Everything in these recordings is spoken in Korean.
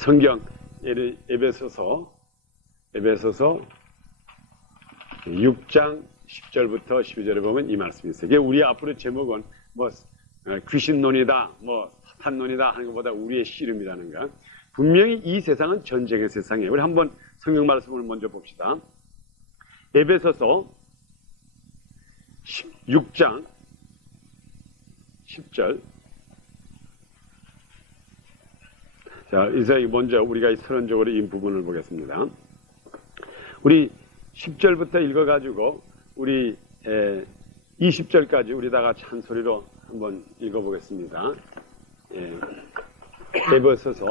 성경 에베소서 6장 10절부터 12절에 보면 이 말씀이 있어요. 이게 우리 앞으로 제목은 뭐 귀신론이다, 뭐 사탄론이다 하는 것보다 우리의 씨름이라는가. 분명히 이 세상은 전쟁의 세상이에요. 우리 한번 성경 말씀을 먼저 봅시다. 에베소서 6장 10절. 자, 이제 먼저 우리가 서론적으로 이 부분을 보겠습니다. 우리 10절부터 읽어가지고 우리 20절까지 우리 다 같이 한 소리로 한번 읽어보겠습니다. 에베소서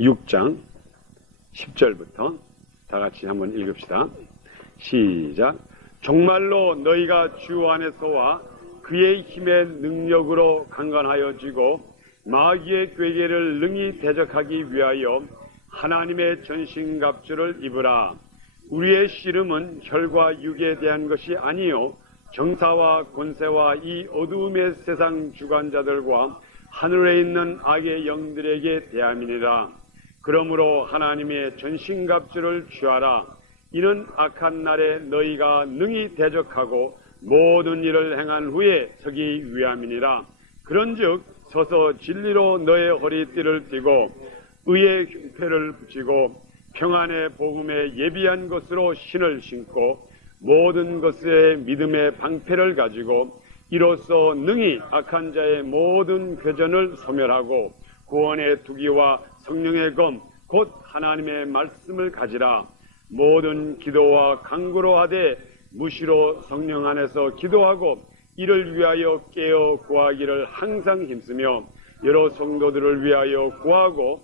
6장 10절부터 다 같이 한번 읽읍시다. 시작. 정말로 너희가 주 안에서와 그의 힘의 능력으로 강건하여지고 마귀의 꾀계를 능히 대적하기 위하여 하나님의 전신갑주를 입으라. 우리의 씨름은 혈과 육에 대한 것이 아니요 정사와 권세와 이 어두움의 세상 주관자들과 하늘에 있는 악의 영들에게 대함이니라. 그러므로 하나님의 전신갑주를 취하라. 이는 악한 날에 너희가 능히 대적하고 모든 일을 행한 후에 서기 위함이니라. 그런즉 서서 진리로 너의 허리띠를 띠고 의의 흉패를 붙이고 평안의 복음에 예비한 것으로 신을 신고 모든 것에 믿음의 방패를 가지고 이로써 능히 악한 자의 모든 궤전을 소멸하고 구원의 투기와 성령의 검 곧 하나님의 말씀을 가지라. 모든 기도와 간구로 하되 무시로 성령 안에서 기도하고 이를 위하여 깨어 구하기를 항상 힘쓰며 여러 성도들을 위하여 구하고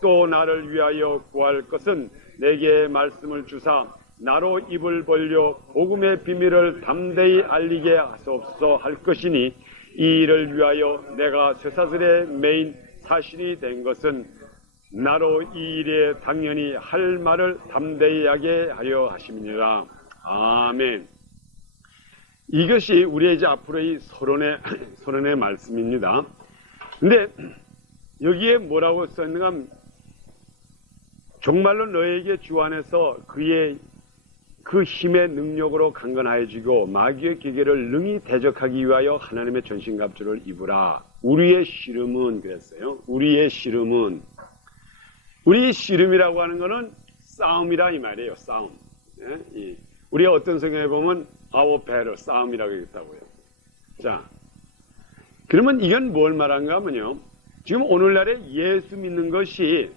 또 나를 위하여 구할 것은 내게 말씀을 주사 나로 입을 벌려 복음의 비밀을 담대히 알리게 하소서 할 것이니 이 일을 위하여 내가 쇠사슬에 매인 사신이 된 것은 나로 이 일에 당연히 할 말을 담대히 하게 하려 하심이니라. 아멘. 이것이 우리의 이제 앞으로의 서론의 말씀입니다. 근데 여기에 뭐라고 써있는가 하면 정말로 너에게 주 안에서 그 힘의 능력으로 강건하여지고 마귀의 기계를 능히 대적하기 위하여 하나님의 전신갑주를 입으라. 우리의 씨름은 그랬어요. 우리의 씨름이라고 하는 것은 싸움이라 이 말이에요. 싸움. 예? 우리가 어떤 성경에 보면 our battle, 싸움이라고 했다고요. 자, 그러면 이건 뭘 말한가 하면요. 지금 오늘날에 예수 믿는 것이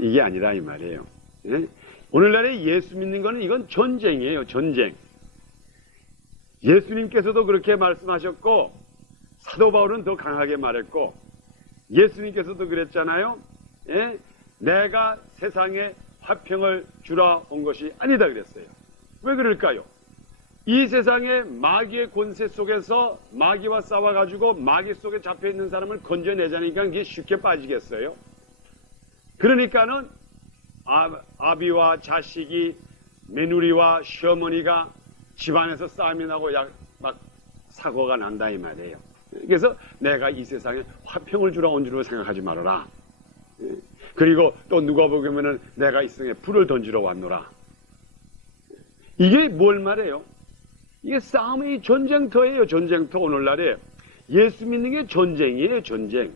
이게 아니라 이 말이에요. 예? 오늘날에 예수 믿는 거는 이건 전쟁이에요. 전쟁. 예수님께서도 그렇게 말씀하셨고 사도 바울은 더 강하게 말했고 예수님께서도 그랬잖아요. 예? 내가 세상에 화평을 주러 온 것이 아니다 그랬어요. 왜 그럴까요? 이 세상에 마귀의 권세 속에서 마귀와 싸워가지고 마귀 속에 잡혀있는 사람을 건져내자니까 그게 쉽게 빠지겠어요? 그러니까는 아비와 자식이 며느리와 시어머니가 집안에서 싸움이 나고 막 사고가 난다 이 말이에요. 그래서 내가 이 세상에 화평을 주러 온 줄로 생각하지 말아라. 그리고 또 누가 보면은 내가 이 세상에 불을 던지러 왔노라. 이게 뭘 말해요? 이게 싸움의 전쟁터예요. 전쟁터. 오늘날에 예수 믿는 게 전쟁이에요. 전쟁.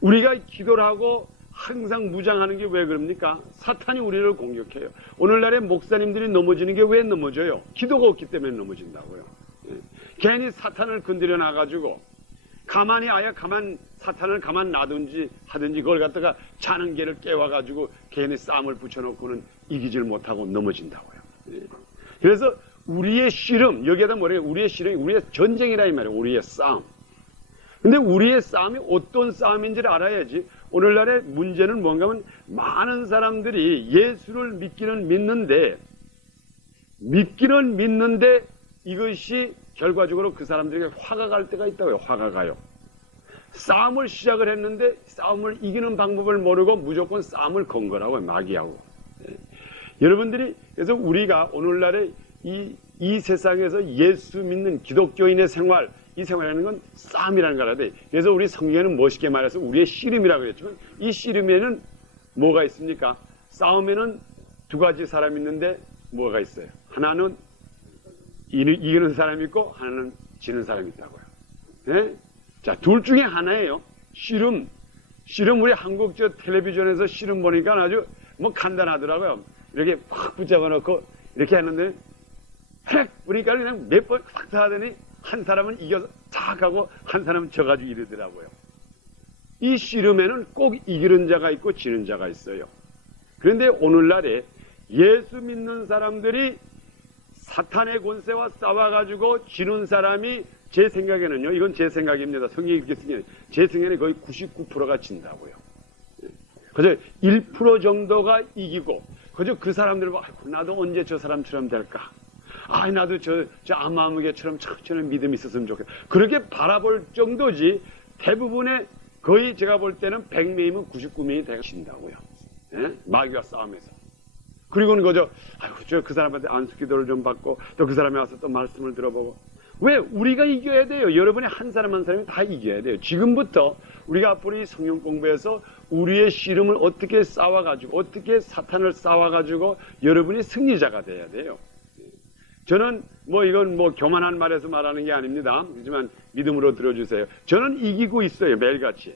우리가 기도를 하고 항상 무장하는 게 왜 그럽니까? 사탄이 우리를 공격해요. 오늘날에 목사님들이 넘어지는 게 왜 넘어져요? 기도가 없기 때문에 넘어진다고요. 괜히 사탄을 건드려 놔가지고 사탄을 가만 놔둔지 하든지 그걸 갖다가 자는 개를 깨워가지고 괜히 싸움을 붙여놓고는 이기질 못하고 넘어진다고요. 그래서 우리의 씨름, 여기에다 뭐래요? 우리의 씨름이 우리의 전쟁이라 이 말이에요. 우리의 싸움. 근데 우리의 싸움이 어떤 싸움인지를 알아야지. 오늘날의 문제는 뭔가 하면 많은 사람들이 예수를 믿기는 믿는데 이것이 결과적으로 그 사람들에게 화가 갈 때가 있다고요. 화가 가요. 싸움을 시작을 했는데 싸움을 이기는 방법을 모르고 무조건 싸움을 건 거라고요. 마귀하고. 여러분들이 그래서 우리가 오늘날의 이 세상에서 예수 믿는 기독교인의 생활 이 생활이라는 건 싸움이라는 걸 알아야 돼. 그래서 우리 성경에는 멋있게 말해서 우리의 씨름이라고 그랬지만 이 씨름에는 뭐가 있습니까? 싸움에는 두 가지 사람이 있는데 뭐가 있어요? 하나는 이기는 사람이 있고 하나는 지는 사람이 있다고요. 네? 자, 둘 중에 하나예요. 씨름 우리 한국 저 텔레비전에서 씨름 보니까 아주 뭐 간단하더라고요. 이렇게 확 붙잡아 놓고 이렇게 하는데 획 보니까 그냥 몇 번 확 하더니 한 사람은 이겨서 탁 하고 한 사람은 져가지고 이러더라고요. 이 씨름에는 꼭 이기는 자가 있고 지는 자가 있어요. 그런데 오늘날에 예수 믿는 사람들이 사탄의 권세와 싸워가지고 지는 사람이 제 생각에는요, 이건 제 생각입니다. 성경이 그렇게 쓰면 제 생각에는 거의 99%가 진다고요. 그래서 1% 정도가 이기고, 그저 그 사람들 봐, 나도 언제 저 사람처럼 될까? 나도 저 아마무개처럼 저는 믿음이 있었으면 좋겠다. 그렇게 바라볼 정도지, 대부분의 거의 제가 볼 때는 100명이면 99명이 되신다고요. 예? 마귀와 싸움에서. 그리고는 그저, 그 사람한테 안수 기도를 좀 받고, 또 그 사람이 와서 또 말씀을 들어보고. 왜? 우리가 이겨야 돼요. 여러분이 한 사람 한 사람이 다 이겨야 돼요. 지금부터 우리가 앞으로 이 성경 공부에서 우리의 씨름을 어떻게 싸워가지고, 어떻게 사탄을 싸워가지고 여러분이 승리자가 돼야 돼요. 저는 이건 교만한 말에서 말하는 게 아닙니다. 하지만 믿음으로 들어주세요. 저는 이기고 있어요. 매일같이.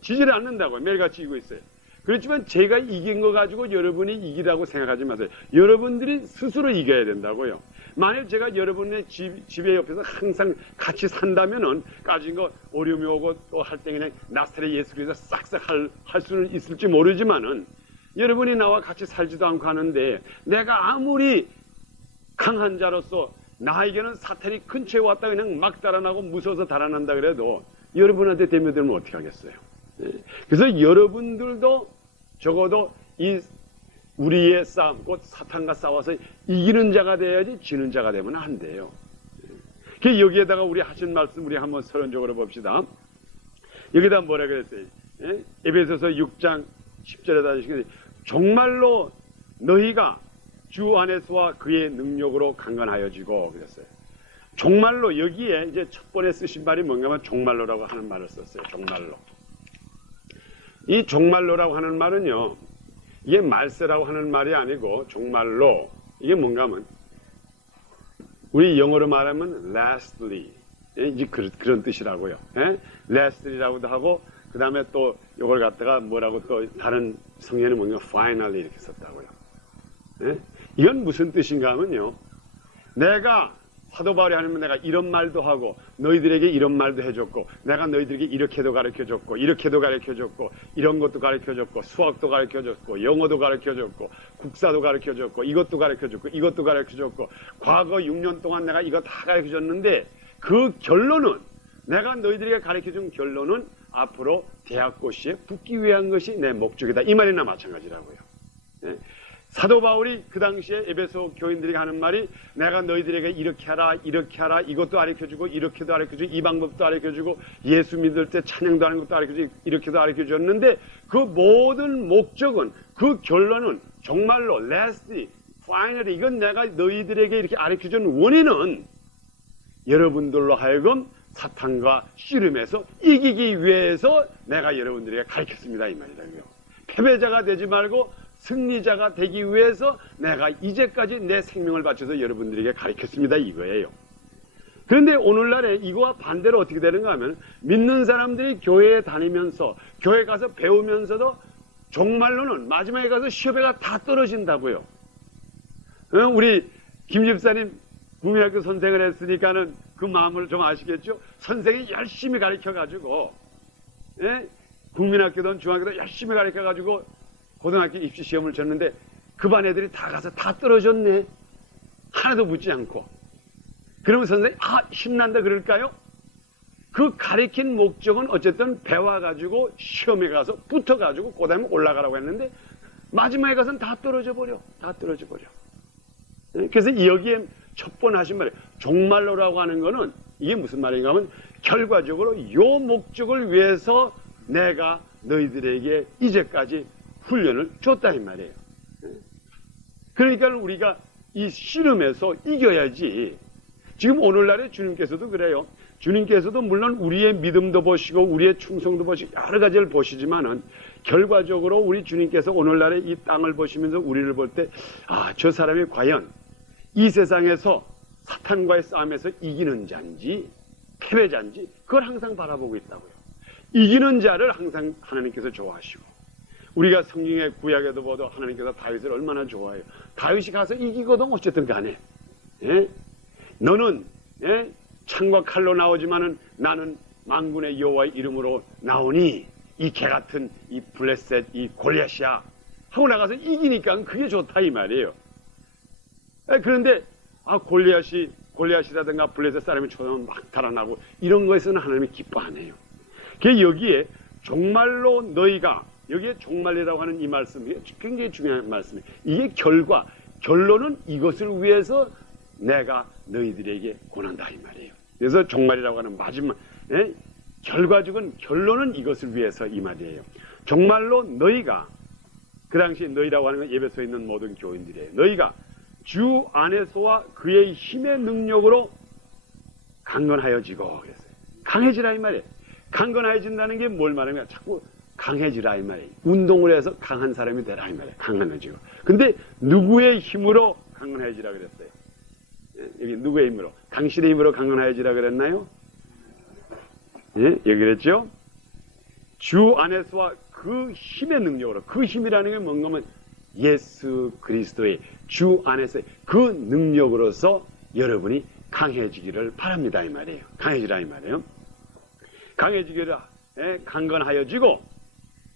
지지를 않는다고요. 매일같이 이기고 있어요. 그렇지만 제가 이긴 거 가지고 여러분이 이기라고 생각하지 마세요. 여러분들이 스스로 이겨야 된다고요. 만일 제가 여러분의 집에 옆에서 항상 같이 산다면은 가진 거 어려움이 오고 또 할 때 그냥 나사렛 예수 그리스도 싹싹 할 수는 있을지 모르지만은 여러분이 나와 같이 살지도 않고 하는데 내가 아무리 강한 자로서 나에게는 사탄이 근처에 왔다 그냥 막 달아나고 무서워서 달아난다 그래도 여러분한테 대면되면 어떻게 하겠어요? 그래서 여러분들도 적어도 이 우리의 싸움, 곧 사탄과 싸워서 이기는 자가 돼야지 지는 자가 되면 안 돼요. 여기에다가 우리 하신 말씀 우리 한번 서론적으로 봅시다. 여기다 뭐라 그랬어요? 에베소서 6장 10절에다 하시는데 정말로 너희가 주 안에서와 그의 능력으로 강건하여지고 그랬어요. 정말로 여기에 이제 첫 번에 쓰신 말이 뭔가 하면 정말로라고 하는 말을 썼어요. 정말로. 이 정말로라고 하는 말은요, 이게 말세라고 하는 말이 아니고 정말로 이게 뭔가 하면 우리 영어로 말하면 lastly 이제 그런 뜻이라고요. lastly라고도 하고 그 다음에 또 이걸 갖다가 뭐라고 또 다른 성경에는 뭔가 finally 이렇게 썼다고요. 이건 무슨 뜻인가 하면요, 내가 사도 바울이 하면 내가 이런 말도 하고 너희들에게 이런 말도 해줬고 내가 너희들에게 이렇게도 가르쳐줬고 이렇게도 가르쳐줬고 이런 것도 가르쳐줬고 수학도 가르쳐줬고 영어도 가르쳐줬고 국사도 가르쳐줬고 이것도 가르쳐줬고 이것도 가르쳐줬고 과거 6년 동안 내가 이거 다 가르쳐줬는데 그 결론은 내가 너희들에게 가르쳐준 결론은 앞으로 대학고시에 붙기 위한 것이 내 목적이다. 이 말이나 마찬가지라고요. 사도 바울이 그 당시에 에베소 교인들에게 하는 말이 내가 너희들에게 이렇게 하라 이것도 가르쳐주고 이렇게도 가르쳐주고 이 방법도 가르쳐주고 예수 믿을 때 찬양도 하는 것도 가르쳐주고 이렇게도 가르쳐줬는데 그 모든 목적은 그 결론은 정말로 lastly, finally 이건 내가 너희들에게 이렇게 가르쳐준 원인은 여러분들로 하여금 사탄과 씨름해서 이기기 위해서 내가 여러분들에게 가르쳤습니다. 이 말이라고요. 패배자가 되지 말고 승리자가 되기 위해서 내가 이제까지 내 생명을 바쳐서 여러분들에게 가르쳤습니다. 이거예요. 그런데 오늘날에 이거와 반대로 어떻게 되는가 하면 믿는 사람들이 교회에 다니면서 교회 가서 배우면서도 정말로는 마지막에 가서 시험에가 다 떨어진다고요. 우리 김 집사님 국민학교 선생을 했으니까는 그 마음을 좀 아시겠죠? 선생이 열심히 가르쳐가지고 국민학교든 중학교든 열심히 가르쳐가지고 고등학교 입시 시험을 쳤는데 그 반 애들이 다 가서 다 떨어졌네. 하나도 붙지 않고. 그러면 선생님 힘난다 그럴까요? 그 가르친 목적은 어쨌든 배워가지고 시험에 가서 붙어가지고 그 다음에 올라가라고 했는데 마지막에 가서는 다 떨어져 버려. 다 떨어져 버려. 그래서 여기에 첫 번 하신 말이에요. 종말로라고 하는 거는 이게 무슨 말인가 하면 결과적으로 요 목적을 위해서 내가 너희들에게 이제까지 훈련을 줬다 이 말이에요. 그러니까 우리가 이 씨름에서 이겨야지. 지금 오늘날에 주님께서도 그래요. 주님께서도 물론 우리의 믿음도 보시고 우리의 충성도 보시고 여러 가지를 보시지만은 결과적으로 우리 주님께서 오늘날의 이 땅을 보시면서 우리를 볼 때 저 사람이 과연 이 세상에서 사탄과의 싸움에서 이기는 자인지 패배자인지 그걸 항상 바라보고 있다고요. 이기는 자를 항상 하나님께서 좋아하시고, 우리가 성경의 구약에도 보도 하나님께서 다윗을 얼마나 좋아해요. 다윗이 가서 이기거든 어쨌든 간에 너는 창과 칼로 나오지만은 나는 만군의 여호와의 이름으로 나오니 이 개같은 이 블레셋 이 골리앗이야 하고 나가서 이기니까 그게 좋다 이 말이에요. 그런데 골리앗이라든가 블레셋 사람이 쳐다보면 막 달아나고 이런 거에서는 하나님이 기뻐 안 해요. 여기에 종말로 너희가, 여기에 종말이라고 하는 이 말씀이 굉장히 중요한 말씀이에요. 이게 결론은 이것을 위해서 내가 너희들에게 권한다 이 말이에요. 그래서 종말이라고 하는 마지막 결과적인 결론은 이것을 위해서 이 말이에요. 정말로 너희가, 그 당시 너희라고 하는 건 예배소에 있는 모든 교인들이에요. 너희가 주 안에서와 그의 힘의 능력으로 강건하여지고, 그랬어요. 강해지라 이 말이에요. 강건해진다는 게 뭘 말하는 거야? 자꾸 강해지라 이 말이에요. 운동을 해서 강한 사람이 되라 이 말이에요. 강건해지고. 근데 누구의 힘으로 강건해지라 그랬어요? 여기 누구의 힘으로? 당신의 힘으로 강건해지라 그랬나요? 여기 그랬죠? 주 안에서와 그 힘의 능력으로. 그 힘이라는 게 뭔가 하면 예수 그리스도의 주 안에서의 그 능력으로서 여러분이 강해지기를 바랍니다 이 말이에요. 강해지라 이 말이에요. 강해지기를 강건하여지고,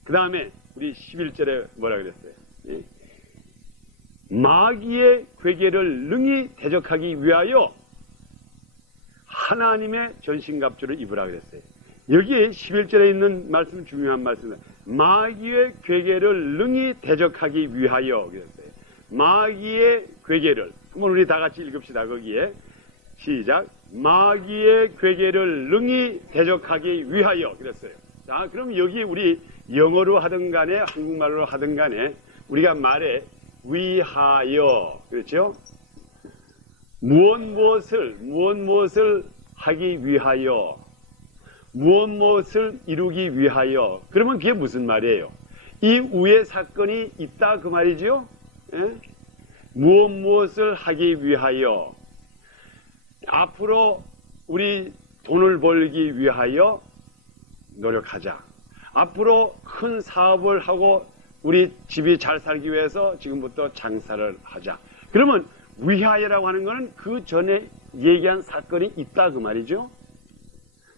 그 다음에 우리 11절에 뭐라 그랬어요? 마귀의 괴계를 능히 대적하기 위하여 하나님의 전신갑주를 입으라 그랬어요. 여기에 11절에 있는 말씀은 중요한 말씀입니다. 마귀의 괴계를 능히 대적하기 위하여 그랬어요. 마귀의 괴계를, 한번 우리 다 같이 읽읍시다. 거기에 시작. 마귀의 괴계를 능히 대적하기 위하여 그랬어요. 자, 그럼 여기 우리 영어로 하든 간에 한국말로 하든 간에 우리가 말해 위하여, 그렇죠? 무엇을 하기 위하여, 무엇을 이루기 위하여. 그러면 그게 무슨 말이에요? 이 위에 사건이 있다 그 말이죠? 무엇을 하기 위하여. 앞으로 우리 돈을 벌기 위하여 노력하자. 앞으로 큰 사업을 하고 우리 집이 잘 살기 위해서 지금부터 장사를 하자. 그러면 위하여라고 하는 것은 그 전에 얘기한 사건이 있다 그 말이죠.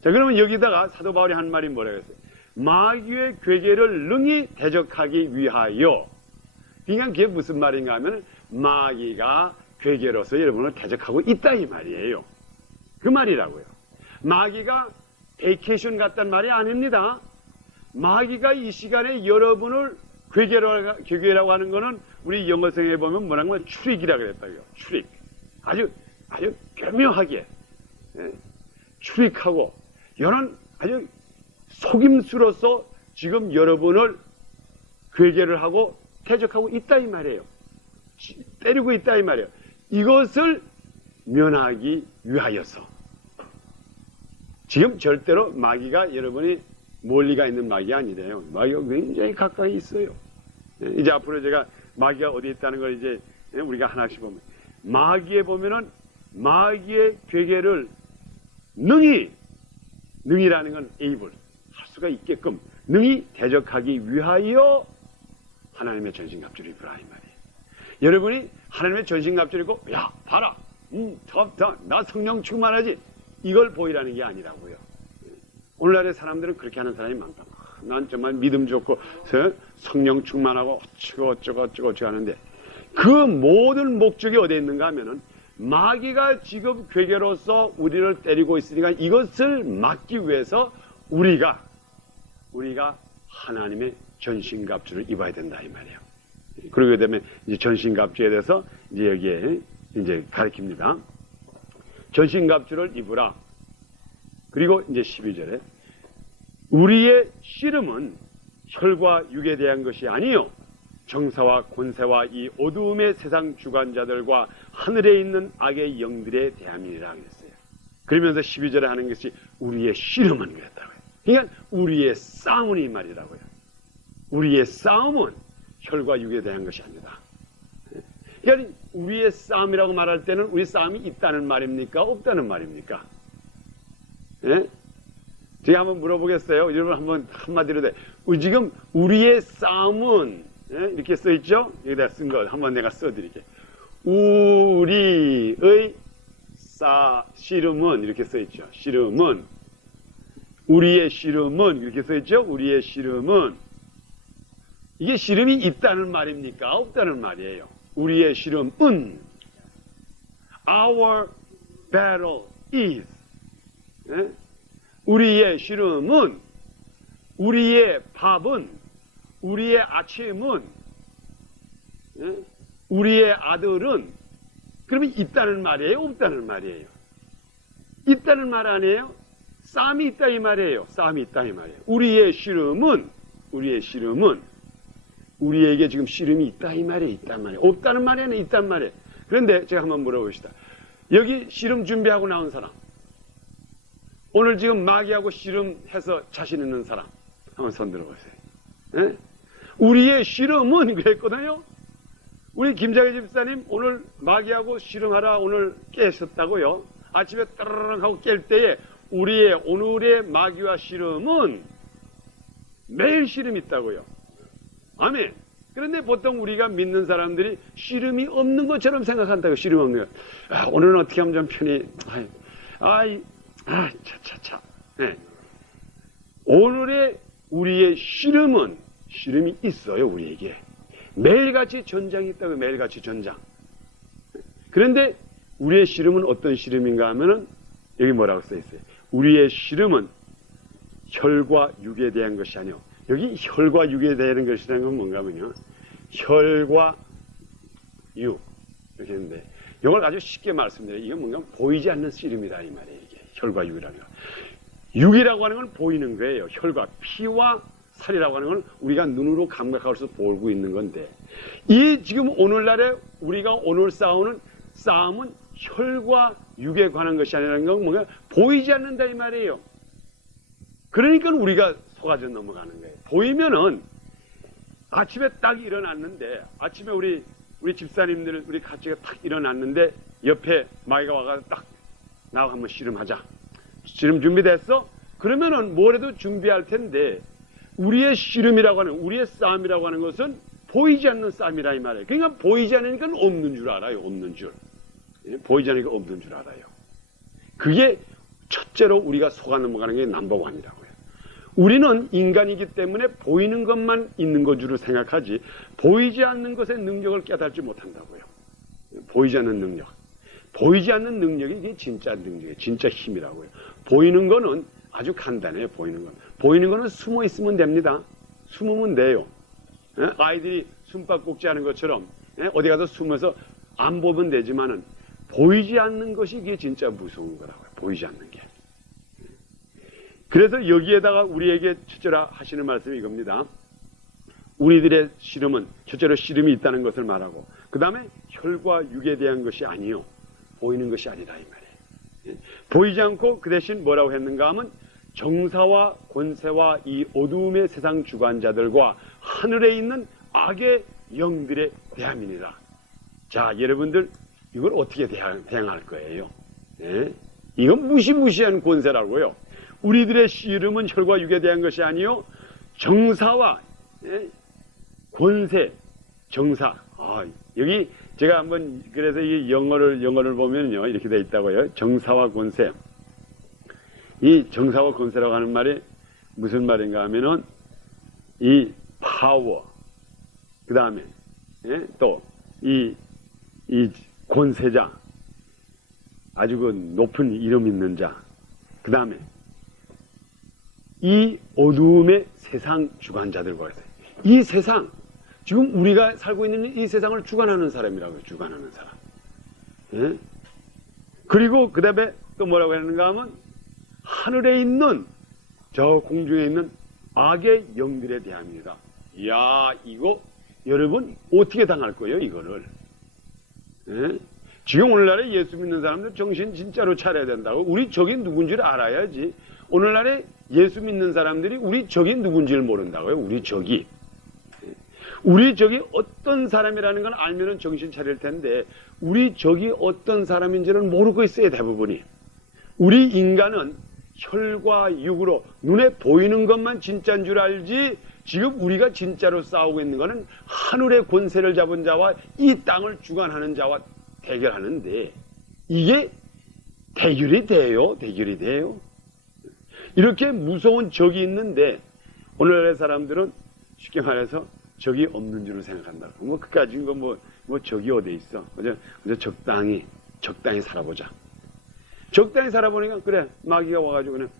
자, 그러면 여기다가 사도 바울이 한 말이 뭐라고 했어요? 마귀의 괴계를 능히 대적하기 위하여. 그러니까 그게 무슨 말인가 하면 마귀가 괴계로서 여러분을 대적하고 있다 이 말이에요. 그 말이라고요. 마귀가 베이케이션 같단 말이 아닙니다. 마귀가 이 시간에 여러분을 괴계라고 하는 것은 우리 영어성에 보면 뭐라고 하면 출익이라 그랬다고요. 출익. 아주 교묘하게 출익하고 이런 아주 속임수로서 지금 여러분을 괴계를 하고 대적하고 있다 이 말이에요. 때리고 있다 이 말이에요. 이것을 면하기 위하여서. 지금 절대로 마귀가 여러분이 멀리가 있는 마귀가 아니래요. 마귀가 굉장히 가까이 있어요. 이제 앞으로 제가 마귀가 어디 있다는 걸 이제 우리가 하나씩 보면, 마귀에 보면은 마귀의 괴계를 능히라는 건 able, 할 수가 있게끔 능히 대적하기 위하여 하나님의 전신갑주를 입으라 이 말이에요. 여러분이 하나님의 전신갑주를 입고 야 봐라 나 성령 충만하지 이걸 보이라는 게 아니라고요. 오늘날의 사람들은 그렇게 하는 사람이 많다. 난 정말 믿음 좋고 성령 충만하고 어쩌고 하는데 그 모든 목적이 어디에 있는가 하면은 마귀가 지금 괴계로서 우리를 때리고 있으니까 이것을 막기 위해서 우리가 하나님의 전신갑주를 입어야 된다 이 말이에요. 그러게 되면 이제 전신갑주에 대해서 이제 여기에 이제 가르칩니다. 전신갑주를 입으라. 그리고 이제 12절에 우리의 씨름은 혈과 육에 대한 것이 아니요 정사와 권세와 이 어두움의 세상 주관자들과 하늘에 있는 악의 영들에 대함이라 그랬어요. 그러면서 12절에 하는 것이 우리의 씨름은 그랬다고요. 그러니까 우리의 싸움은 이 말이라고요. 우리의 싸움은 혈과 육에 대한 것이 아니다. 그러니까 우리의 싸움이라고 말할 때는 우리 싸움이 있다는 말입니까? 없다는 말입니까? 예? 제가 한번 물어보겠어요. 여러분 한번 한마디로 돼. 지금 우리의 싸움은 예? 이렇게 써있죠? 여기다 쓴 거 한번 내가 써드릴게요. 우리의 씨름은 이렇게 써있죠. 씨름은 우리의 씨름은 이렇게 써있죠. 우리의 씨름은 이게 씨름이 있다는 말입니까? 없다는 말이에요. 우리의 씨름은 Our battle is 예? 우리의 씨름은 우리의 밥은 우리의 아침은 예? 우리의 아들은 그러면 있다는 말이에요? 없다는 말이에요? 있다는 말 아니에요? 싸움이 있다 이 말이에요. 싸움이 있다 이 말이에요. 우리의 씨름은 우리에게 지금 씨름이 있다 이 말이에요. 있단 말이에요. 없다는 말이 아니에요. 있단 말이에요. 그런데 제가 한번 물어봅시다. 여기 씨름 준비하고 나온 사람, 오늘 지금 마귀하고 씨름해서 자신 있는 사람 한번 손 들어보세요. 예? 우리의 씨름은 그랬거든요. 우리 김장희 집사님 오늘 마귀하고 씨름하라 오늘 깨셨다고요. 아침에 따르릉 하고 깰 때에 우리의 오늘의 마귀와 씨름은 매일 씨름이 있다고요. 아멘. 그런데 보통 우리가 믿는 사람들이 씨름이 없는 것처럼 생각한다고. 씨름 없는 거. 아, 오늘은 어떻게 하면 좀 편히. 차차차. 네. 오늘의 우리의 씨름이 있어요. 우리에게. 매일같이 전장이 있다고. 매일같이 전장. 그런데 우리의 씨름은 어떤 씨름인가 하면은 여기 뭐라고 써 있어요. 우리의 씨름은 혈과 육에 대한 것이 아니요. 여기 혈과 육에 대한 것이라는 건 뭔가 하면요. 혈과 육. 이렇게 했는데 이걸 아주 쉽게 말씀드려요. 이건 뭔가 보이지 않는 씨름이다 이 말이에요. 이게 혈과 육이라는 거. 육이라고 하는 건 보이는 거예요. 혈과 피와 살이라고 하는 건 우리가 눈으로 감각할 수 보고 있는 건데 이 지금 오늘날에 우리가 오늘 싸우는 싸움은 혈과 육에 관한 것이 아니라는 건 뭔가 보이지 않는다 이 말이에요. 그러니까 우리가 속아져 넘어가는 거예요. 보이면은 아침에 딱 일어났는데 아침에 우리 집사님들 우리 같이 딱 일어났는데 옆에 마귀가 와가지고 딱 나와 한번 씨름하자. 씨름 준비됐어? 그러면은 뭐래도 준비할 텐데 우리의 씨름이라고 하는 우리의 싸움이라고 하는 것은 보이지 않는 싸움이라 이 말이에요. 그러니까 보이지 않으니까 없는 줄 알아요. 없는 줄. 보이지 않으니까 없는 줄 알아요. 그게 첫째로 우리가 속아 넘어가는 게 넘버원이라고요. 우리는 인간이기 때문에 보이는 것만 있는 것으로 생각하지 보이지 않는 것의 능력을 깨닫지 못한다고요. 보이지 않는 능력. 보이지 않는 능력이 이게 진짜 능력이에요. 진짜 힘이라고요. 보이는 거는 아주 간단해요. 보이는 건. 보이는 거는 숨어 있으면 됩니다. 숨으면 돼요. 아이들이 숨바꼭질 하는 것처럼 어디 가서 숨어서 안 보면 되지만은 보이지 않는 것이 이게 진짜 무서운 거라고요. 보이지 않는 게. 그래서 여기에다가 우리에게 첫째로 하시는 말씀이 이겁니다. 우리들의 씨름은 첫째로 씨름이 있다는 것을 말하고 그 다음에 혈과 육에 대한 것이 아니요. 보이는 것이 아니다 이 말이에요. 보이지 않고 그 대신 뭐라고 했는가 하면 정사와 권세와 이 어두움의 세상 주관자들과 하늘에 있는 악의 영들에 대함이니라. 자, 여러분들 이걸 어떻게 대항할 거예요? 예? 이건 무시무시한 권세라고요. 우리들의 씨름은 혈과 육에 대한 것이 아니요 정사와 권세, 정사. 여기 제가 한번 그래서 이 영어를 보면요 이렇게 돼 있다고요. 정사와 권세. 이 정사와 권세라고 하는 말이 무슨 말인가 하면은 이 파워, 그 다음에 또 이 권세자, 아주 그 높은 이름 있는 자, 그 다음에 이 어두움의 세상 주관자들과 있어요. 이 세상, 지금 우리가 살고 있는 이 세상을 주관하는 사람이라고요. 주관하는 사람. 예? 그리고 그 다음에 또 뭐라고 했는가 하면 하늘에 있는 저 공중에 있는 악의 영들에 대함이다. 이야, 이거 여러분 어떻게 당할 거예요, 이거를? 예? 지금 오늘날에 예수 믿는 사람들 정신 진짜로 차려야 된다고. 우리 적이 누군지를 알아야지. 오늘날에 예수 믿는 사람들이 우리 적이 누군지를 모른다고요. 우리 적이. 우리 적이 어떤 사람이라는 건 알면은 정신 차릴 텐데 우리 적이 어떤 사람인지는 모르고 있어요. 대부분이. 우리 인간은 혈과 육으로 눈에 보이는 것만 진짜인 줄 알지 지금 우리가 진짜로 싸우고 있는 것은 하늘의 권세를 잡은 자와 이 땅을 주관하는 자와 대결하는데 이게 대결이 돼요? 대결이 돼요? 이렇게 무서운 적이 있는데 오늘날의 사람들은 쉽게 말해서 적이 없는 줄로 생각한다고. 뭐 그까진 거 뭐 적이 어디 있어? 그저 적당히 살아보자. 적당히 살아보니까 그래 마귀가 와가지고 그냥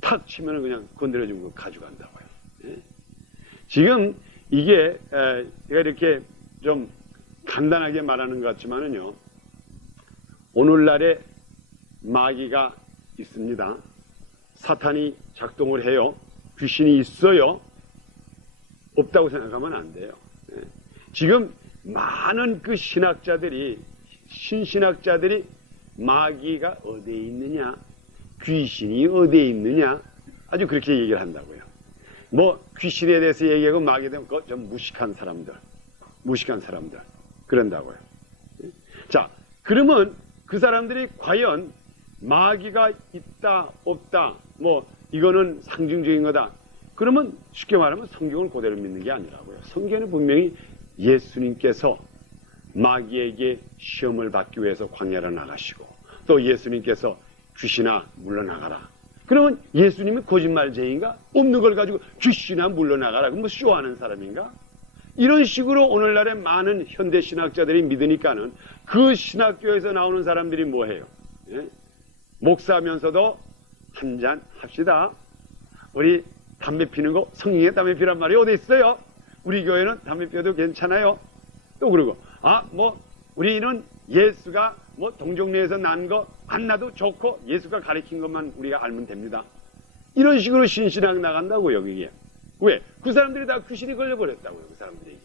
탁 치면은 그냥 건드려준 거 가져간다고요. 예? 지금 이게 제가 이렇게 좀 간단하게 말하는 것 같지만은요. 오늘날에 마귀가 있습니다. 사탄이 작동을 해요. 귀신이 있어요. 없다고 생각하면 안 돼요. 예. 지금 많은 그 신학자들이 신신학자들이 마귀가 어디에 있느냐, 귀신이 어디에 있느냐, 아주 그렇게 얘기를 한다고요. 뭐 귀신에 대해서 얘기하고 마귀에 대해서 그거 좀 무식한 사람들 그런다고요. 자, 그러면 그 사람들이 과연 마귀가 있다 없다 뭐 이거는 상징적인 거다. 그러면 쉽게 말하면 성경을 그대로 믿는 게 아니라고요. 성경은 분명히 예수님께서 마귀에게 시험을 받기 위해서 광야로 나가시고 또 예수님께서 귀신아 물러나가라. 그러면 예수님이 거짓말쟁이인가? 없는 걸 가지고 귀신아 물러나가라. 그럼 뭐 쇼하는 사람인가? 이런 식으로 오늘날의 많은 현대 신학자들이 믿으니까는 그 신학교에서 나오는 사람들이 뭐해요? 예? 목사면서도 한잔 합시다. 우리 담배 피는 거 성령의 담배 피란 말이 어디 있어요? 우리 교회는 담배 피워도 괜찮아요. 또 그러고 뭐 우리는 예수가 뭐 동정녀에서 난 거 안 나도 좋고 예수가 가르친 것만 우리가 알면 됩니다. 이런 식으로 신신하게 나간다고요. 그게 왜? 그 사람들이 다 귀신이 걸려버렸다고요. 그 사람들에게.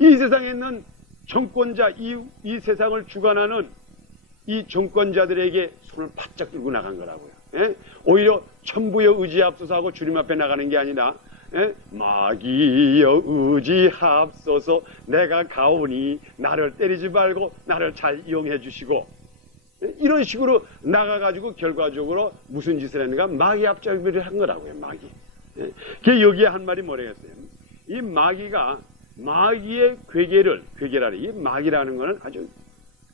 이 세상에 있는 정권자, 이 세상을 주관하는 이 정권자들에게 손을 바짝 들고 나간 거라고요. 예? 오히려 천부여 의지합소서하고 주님 앞에 나가는 게 아니라 마귀여 의지합소서 내가 가오니 나를 때리지 말고 나를 잘 이용해 주시고 이런 식으로 나가가지고 결과적으로 무슨 짓을 했는가? 마귀 앞잡이를 한 거라고요. 마귀. 그 여기에 한 말이 뭐라겠어요? 이 마귀가 마귀의 괴계라니 이 마귀라는 거는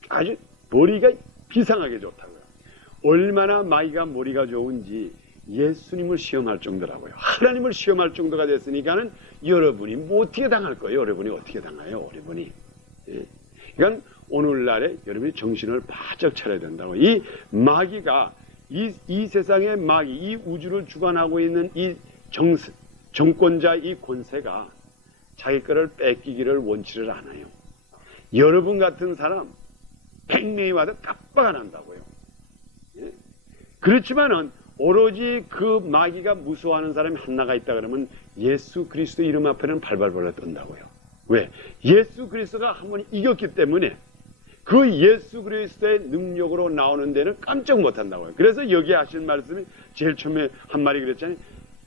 아주 머리가 비상하게 좋다고요. 얼마나 마귀가 머리가 좋은지 예수님을 시험할 정도라고요. 하나님을 시험할 정도가 됐으니까는 여러분이 뭐 어떻게 당할 거예요? 여러분이 어떻게 당해요? 여러분이. 그러니까 오늘날에 여러분이 정신을 바짝 차려야 된다고. 이 마귀가 이 세상의 마귀, 이 우주를 주관하고 있는 이 정권자 이 권세가 자기 거를 뺏기기를 원치를 않아요. 여러분 같은 사람 100명이 와도 깜빡 안 한다고요. 예? 그렇지만은 오로지 그 마귀가 무서워하는 사람이 하나가 있다 그러면 예수 그리스도 이름 앞에는 발발벌레 떤다고요. 왜? 예수 그리스도가 한번 이겼기 때문에 그 예수 그리스도의 능력으로 나오는 데는 깜짝 못한다고요. 그래서 여기에 하신 말씀이 제일 처음에 한 말이 그랬잖아요.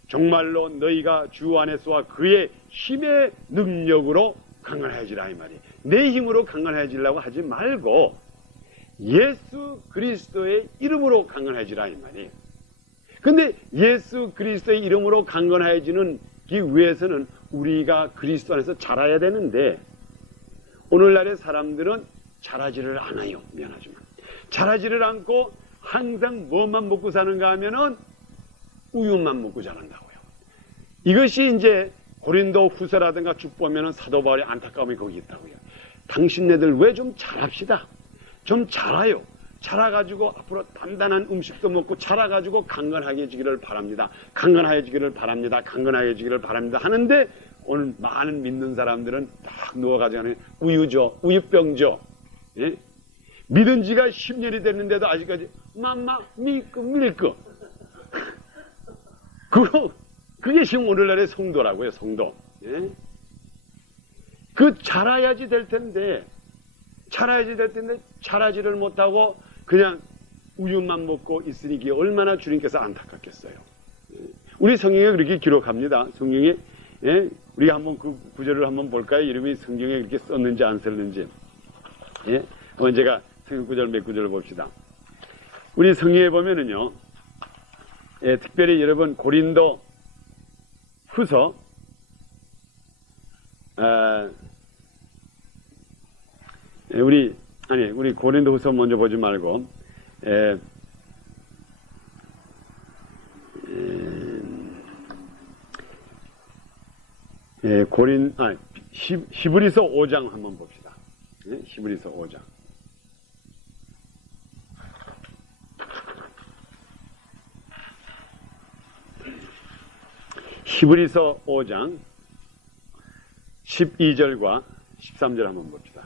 정말로 너희가 주 안에서와 그의 힘의 능력으로 강건해지라 이 말이. 내 힘으로 강건해지려고 하지 말고 예수 그리스도의 이름으로 강건해지라 이 말이. 근데 예수 그리스도의 이름으로 강건해지는 기 위해서는 우리가 그리스도 안에서 자라야 되는데 오늘날의 사람들은 자라지를 않아요. 미안하지만 자라지를 않고 항상 뭐만 먹고 사는가 하면은 우유만 먹고 자란다고요. 이것이 이제 고린도 후서라든가 쭉 보면은 사도 바울의 안타까움이 거기 있다고요. 당신네들 왜 좀 자랍시다. 좀 자라요. 자라가지고 앞으로 단단한 음식도 먹고 자라가지고 강건하게지기를 바랍니다. 강건하게지기를 바랍니다. 강건하게지기를 바랍니다. 하는데 오늘 많은 믿는 사람들은 딱 누워가지고 우유죠. 우유병죠. 예? 믿은 지가 10년이 됐는데도 아직까지 맘마 밀크 그게 지금 오늘날의 성도라고요. 성도. 예? 그 자라야지 될 텐데 자라야지 될 텐데 자라지를 못하고 그냥 우유만 먹고 있으니 이게 얼마나 주님께서 안타깝겠어요. 우리 성경에 그렇게 기록합니다. 성경에 우리가 한번 그 구절을 한번 볼까요? 이름이 성경에 그렇게 썼는지 안 썼는지. 한번 제가 성경 구절 몇 구절을 봅시다. 우리 성경에 보면은요, 특별히 여러분 고린도 후서 우리 고린도 후서 먼저 보지 말고 히브리서 5장 한번 봅시다. 히브리서 5장. 히브리서 5장 12절과 13절 한번 봅시다.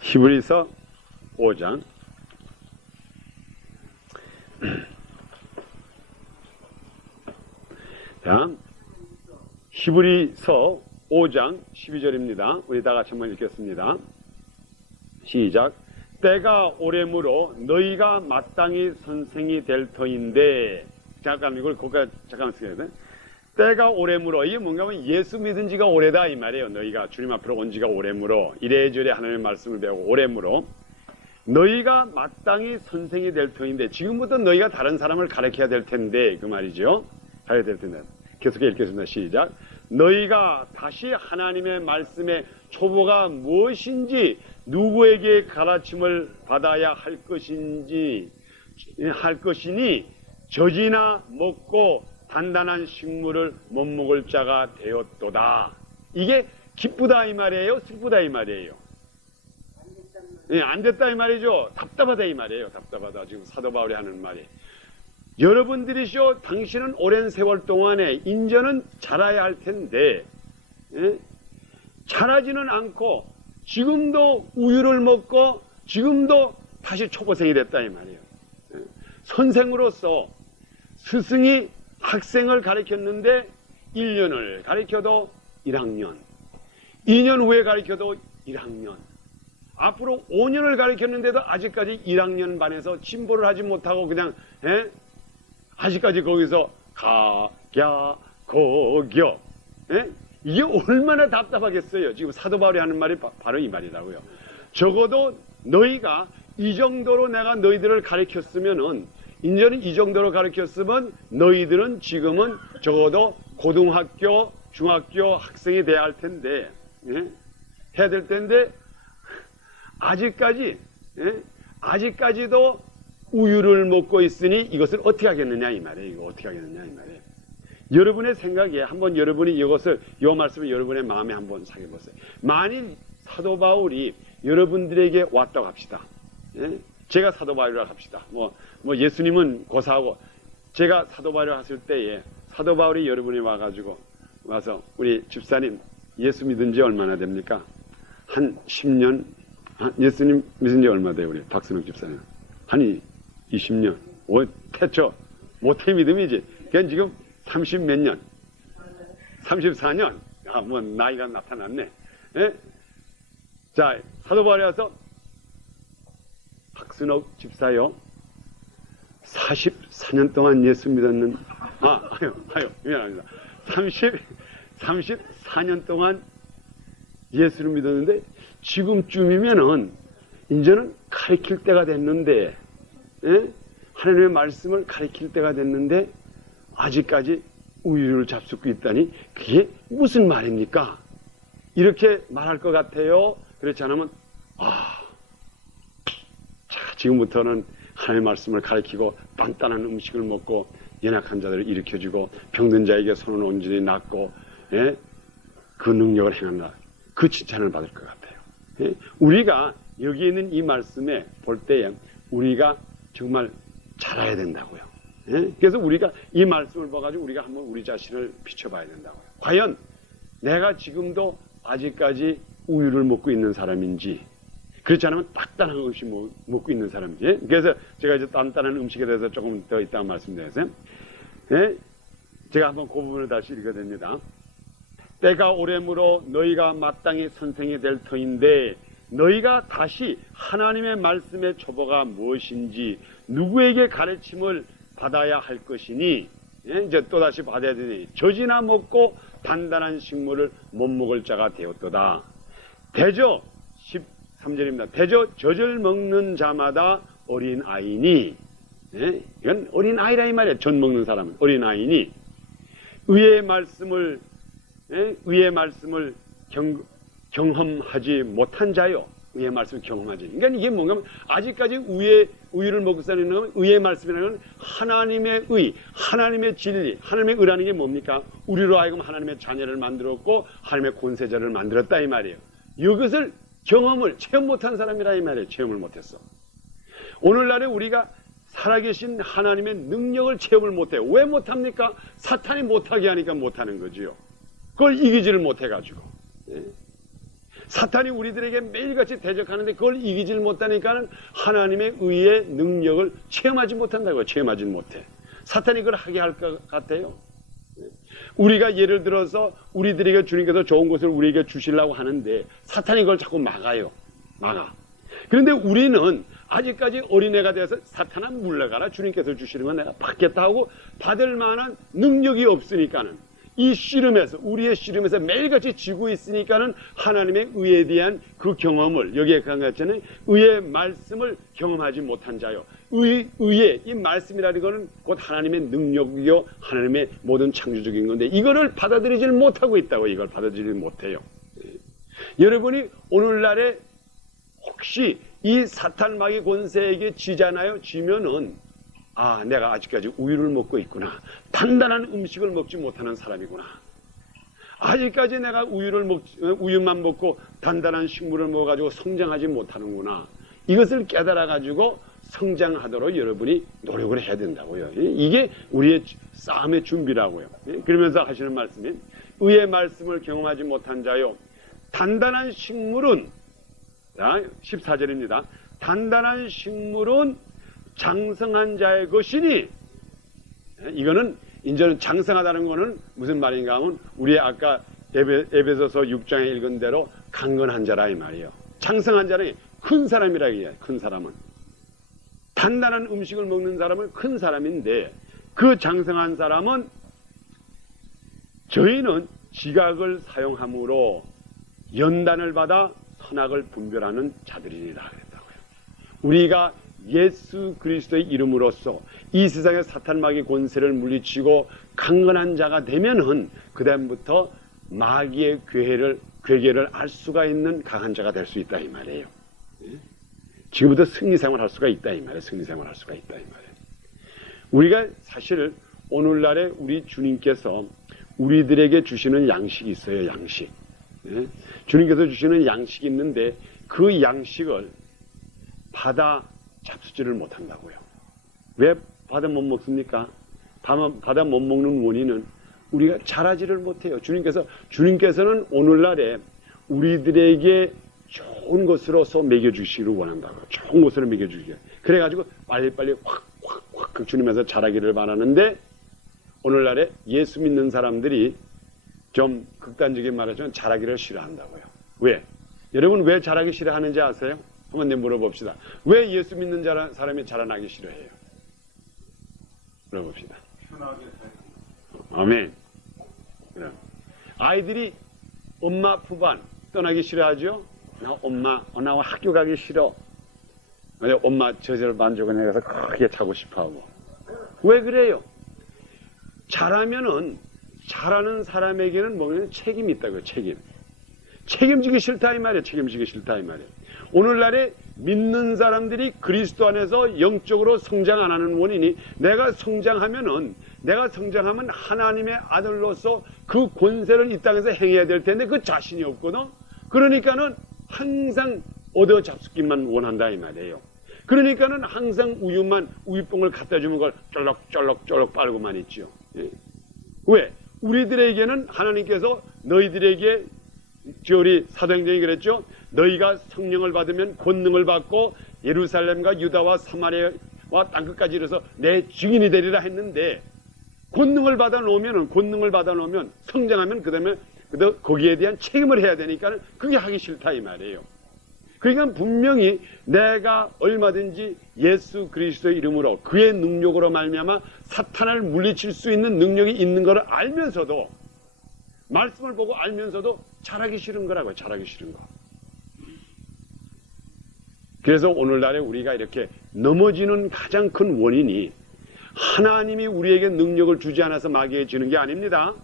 히브리서 5장 자, 히브리서 5장 12절입니다. 우리 다 같이 한번 읽겠습니다. 시작. 때가 오래므로 너희가 마땅히 선생이 될 터인데, 잠깐 이걸 거기까지 잠깐 쓰셔야 돼. 때가 오래므로, 이게 뭔가 하면 예수 믿은 지가 오래다 이 말이에요. 너희가 주님 앞으로 온 지가 오래므로, 이래저래 하나님의 말씀을 배우고 오래므로 너희가 마땅히 선생이 될 터인데, 지금부터 너희가 다른 사람을 가르쳐야 될 텐데, 그 말이죠. 가르쳐야 될 텐데. 계속해 읽겠습니다. 시작. 너희가 다시 하나님의 말씀의 초보가 무엇인지, 누구에게 가르침을 받아야 할 것이니 젖이나 먹고 단단한 식물을 못 먹을 자가 되었도다. 이게 기쁘다 이 말이에요? 슬프다 이 말이에요? 안 됐다 이 말이죠? 답답하다 이 말이에요. 답답하다. 지금 사도 바울이 하는 말이. 여러분들이시오, 당신은 오랜 세월 동안에 인전은 자라야 할 텐데 자라지는 않고 지금도 우유를 먹고 지금도 다시 초보생이 됐다 이 말이에요. 선생으로서 스승이 학생을 가르쳤는데 1년을 가르쳐도 1학년, 2년 후에 가르쳐도 1학년, 앞으로 5년을 가르쳤는데도 아직까지 1학년 반에서 진보를 하지 못하고 그냥 아직까지 거기서 가갸 고겨. 이게 얼마나 답답하겠어요. 지금 사도 바울이 하는 말이 바로 이 말이라고요. 적어도 너희가 이 정도로 내가 너희들을 가르쳤으면은, 인전은 이 정도로 가르쳤으면 너희들은 지금은 적어도 고등학교, 중학교 학생이 돼야 할 텐데, 해야 될 텐데, 아직까지도 우유를 먹고 있으니 이것을 어떻게 하겠느냐 이 말이에요. 이거 어떻게 하겠느냐 이 말이에요. 여러분의 생각에 한번 여러분이 이것을, 이 말씀을 여러분의 마음에 한번 사겨보세요. 만일 사도 바울이 여러분들에게 왔다고 합시다. 제가 사도 바울이라고 합시다. 뭐 예수님은 고사하고 제가 사도 바울이라고 했을 때에 사도 바울이 여러분이 와서 우리 집사님 예수 믿은 지 얼마나 됩니까? 한 10년? 예수님 믿은 지 얼마 돼요? 우리 박순욱 집사님. 한 20년. 태초. 모태 믿음이지. 그냥 지금 30 몇 년? 34년? 뭐 나이가 나타났네. 자, 사도 바울이 와서 박순옥 집사요, 44년 동안 예수 믿었는, 미안합니다. 34년 동안 예수를 믿었는데, 지금쯤이면은, 이제는 가르칠 때가 됐는데, 하나님의 말씀을 가르칠 때가 됐는데, 아직까지 우유를 잡수고 있다니, 그게 무슨 말입니까? 이렇게 말할 것 같아요. 그렇지 않으면, 지금부터는 하나님의 말씀을 가르치고 단단한 음식을 먹고 연약한 자들을 일으켜주고 병든 자에게 손을 온전히 낫고 그 능력을 행한다. 그 칭찬을 받을 것 같아요. 우리가 여기 있는 이 말씀에 볼 때에 우리가 정말 잘해야 된다고요. 그래서 우리가 이 말씀을 봐가지고 우리가 한번 우리 자신을 비춰봐야 된다고요. 과연 내가 지금도 아직까지 우유를 먹고 있는 사람인지, 그렇지 않으면 단단한 음식 먹고 있는 사람이지. 그래서 제가 이제 단단한 음식에 대해서 조금 더 이따가 말씀드렸어요. 제가 한번 그 부분을 다시 읽어드립니다. 때가 오래므로 너희가 마땅히 선생이 될 터인데 너희가 다시 하나님의 말씀의 초보가 무엇인지 누구에게 가르침을 받아야 할 것이니, 이제 또다시 받아야 되니 젖이나 먹고 단단한 식물을 못 먹을 자가 되었도다. 대저 13절입니다. 대저 젖을 먹는 자마다 어린 아이니, 이건 어린 아이라 이 말이에요. 젖 먹는 사람은 어린 아이니 의의 말씀을 경험하지 못한 자요. 의의 말씀을 경험하지. 그러니까 이게 뭔가 아직까지 우유를 먹고 사는 건 의의 말씀이라는 건 하나님의 의, 하나님의 진리, 하나님의 의라는 게 뭡니까? 우리로 하여금 하나님의 자녀를 만들었고 하나님의 권세자를 만들었다 이 말이에요. 이것을 경험을 체험 못한 사람이라 이 말이에요. 체험을 못했어. 오늘날에 우리가 살아계신 하나님의 능력을 체험을 못해요. 왜 못합니까? 사탄이 못하게 하니까 못하는 거지요. 그걸 이기지를 못해가지고. 사탄이 우리들에게 매일같이 대적하는데 그걸 이기지를 못하니까 하나님의 의의 능력을 체험하지 못한다고요. 체험하지 못해. 사탄이 그걸 하게 할 것 같아요. 우리가 예를 들어서 우리들에게 주님께서 좋은 것을 우리에게 주시려고 하는데 사탄이 그걸 자꾸 막아요. 막아. 그런데 우리는 아직까지 어린애가 돼서 사탄아 물러가라. 주님께서 주시는 건 내가 받겠다 하고 받을 만한 능력이 없으니까는 이 씨름에서 우리의 씨름에서 매일같이 지고 있으니까는 하나님의 의에 대한 그 경험을 여기에 강조했잖아요. 의의 말씀을 경험하지 못한 자요. 의의 이 말씀이라는 것은 곧 하나님의 능력이요 하나님의 모든 창조적인 건데 이거를 받아들이질 못하고 있다고. 이걸 받아들이지 못해요. 여러분이 오늘날에 혹시 이 사탄 마귀 권세에게 지잖아요. 지면은 아, 내가 아직까지 우유를 먹고 있구나. 단단한 음식을 먹지 못하는 사람이구나. 아직까지 내가 우유만 먹고 단단한 식물을 먹어가지고 성장하지 못하는구나. 이것을 깨달아가지고 성장하도록 여러분이 노력을 해야 된다고요. 이게 우리의 싸움의 준비라고요. 그러면서 하시는 말씀이 의의 말씀을 경험하지 못한 자요. 단단한 식물은 14절입니다. 단단한 식물은 장성한 자의 것이니, 이거는 이제는 장성하다는 것은 무슨 말인가 하면 우리 아까 에베소서 6장에 읽은 대로 강건한 자라 이 말이에요. 장성한 자는 큰 사람이라 이게요. 큰 사람은 단단한 음식을 먹는 사람은 큰 사람인데 그 장성한 사람은 저희는 지각을 사용함으로 연단을 받아 선악을 분별하는 자들이니라 그랬다고요. 우리가 예수 그리스도의 이름으로써 이 세상의 사탄 마귀 권세를 물리치고 강건한 자가 되면은 그 다음부터 마귀의 괴계를 알 수가 있는 강한 자가 될 수 있다 이 말이에요. 지금부터 승리생활 할 수가 있다 이 말이에요. 승리생활 할 수가 있다 이 말이에요. 우리가 사실 오늘날에 우리 주님께서 우리들에게 주시는 양식이 있어요. 양식. 주님께서 주시는 양식이 있는데 그 양식을 받아 잡수지를 못한다고요. 왜 받아 못 먹습니까? 받아 못 먹는 원인은 우리가 잘하지를 못해요. 주님께서는 오늘날에 우리들에게 좋은 것으로서 먹여주시기를 원한다고요. 좋은 것으로 먹여주시기를. 그래가지고 빨리빨리 확 주님에서 잘하기를 바라는데 오늘날에 예수 믿는 사람들이 좀 극단적인 말하자면 잘하기를 싫어한다고요. 왜? 여러분 왜 잘하기 싫어하는지 아세요? 한번 물어봅시다. 왜 예수 믿는 사람이 자라나기 싫어해요? 물어봅시다. 아멘. 그럼 아이들이 엄마 품안 떠나기 싫어하죠? 나 학교 가기 싫어. 엄마 저절 만족을 해서 크게 자고 싶어하고. 왜 그래요? 잘하면은 잘하는 사람에게는 뭐냐면 책임이 있다고요. 책임지기 싫다 이 말이에요. 책임지기 싫다 이 말이에요. 오늘날에 믿는 사람들이 그리스도 안에서 영적으로 성장 안 하는 원인이 내가 성장하면 하나님의 아들로서 그 권세를 이 땅에서 행해야 될 텐데 그 자신이 없거든. 그러니까는 항상 얻어 잡수기만 원한다 이 말이에요. 그러니까는 항상 우유뽕을 갖다 주면 그걸 쫄럭쫄럭 빨고만 있죠. 왜? 우리들에게는 하나님께서 너희들에게 우리 사도행전이 그랬죠. 너희가 성령을 받으면 권능을 받고 예루살렘과 유다와 사마리아와 땅끝까지 이르러서 내 증인이 되리라 했는데 권능을 받아 놓으면 성장하면 그다음에 거기에 대한 책임을 해야 되니까 그게 하기 싫다 이 말이에요. 그러니까 분명히 내가 얼마든지 예수 그리스도의 이름으로 그의 능력으로 말미암아 사탄을 물리칠 수 있는 능력이 있는 것을 알면서도, 말씀을 보고 알면서도 잘하기 싫은 거라고요. 잘하기 싫은 거. 그래서 오늘날에 우리가 이렇게 넘어지는 가장 큰 원인이 하나님이 우리에게 능력을 주지 않아서 마귀에 지는 게 아닙니다.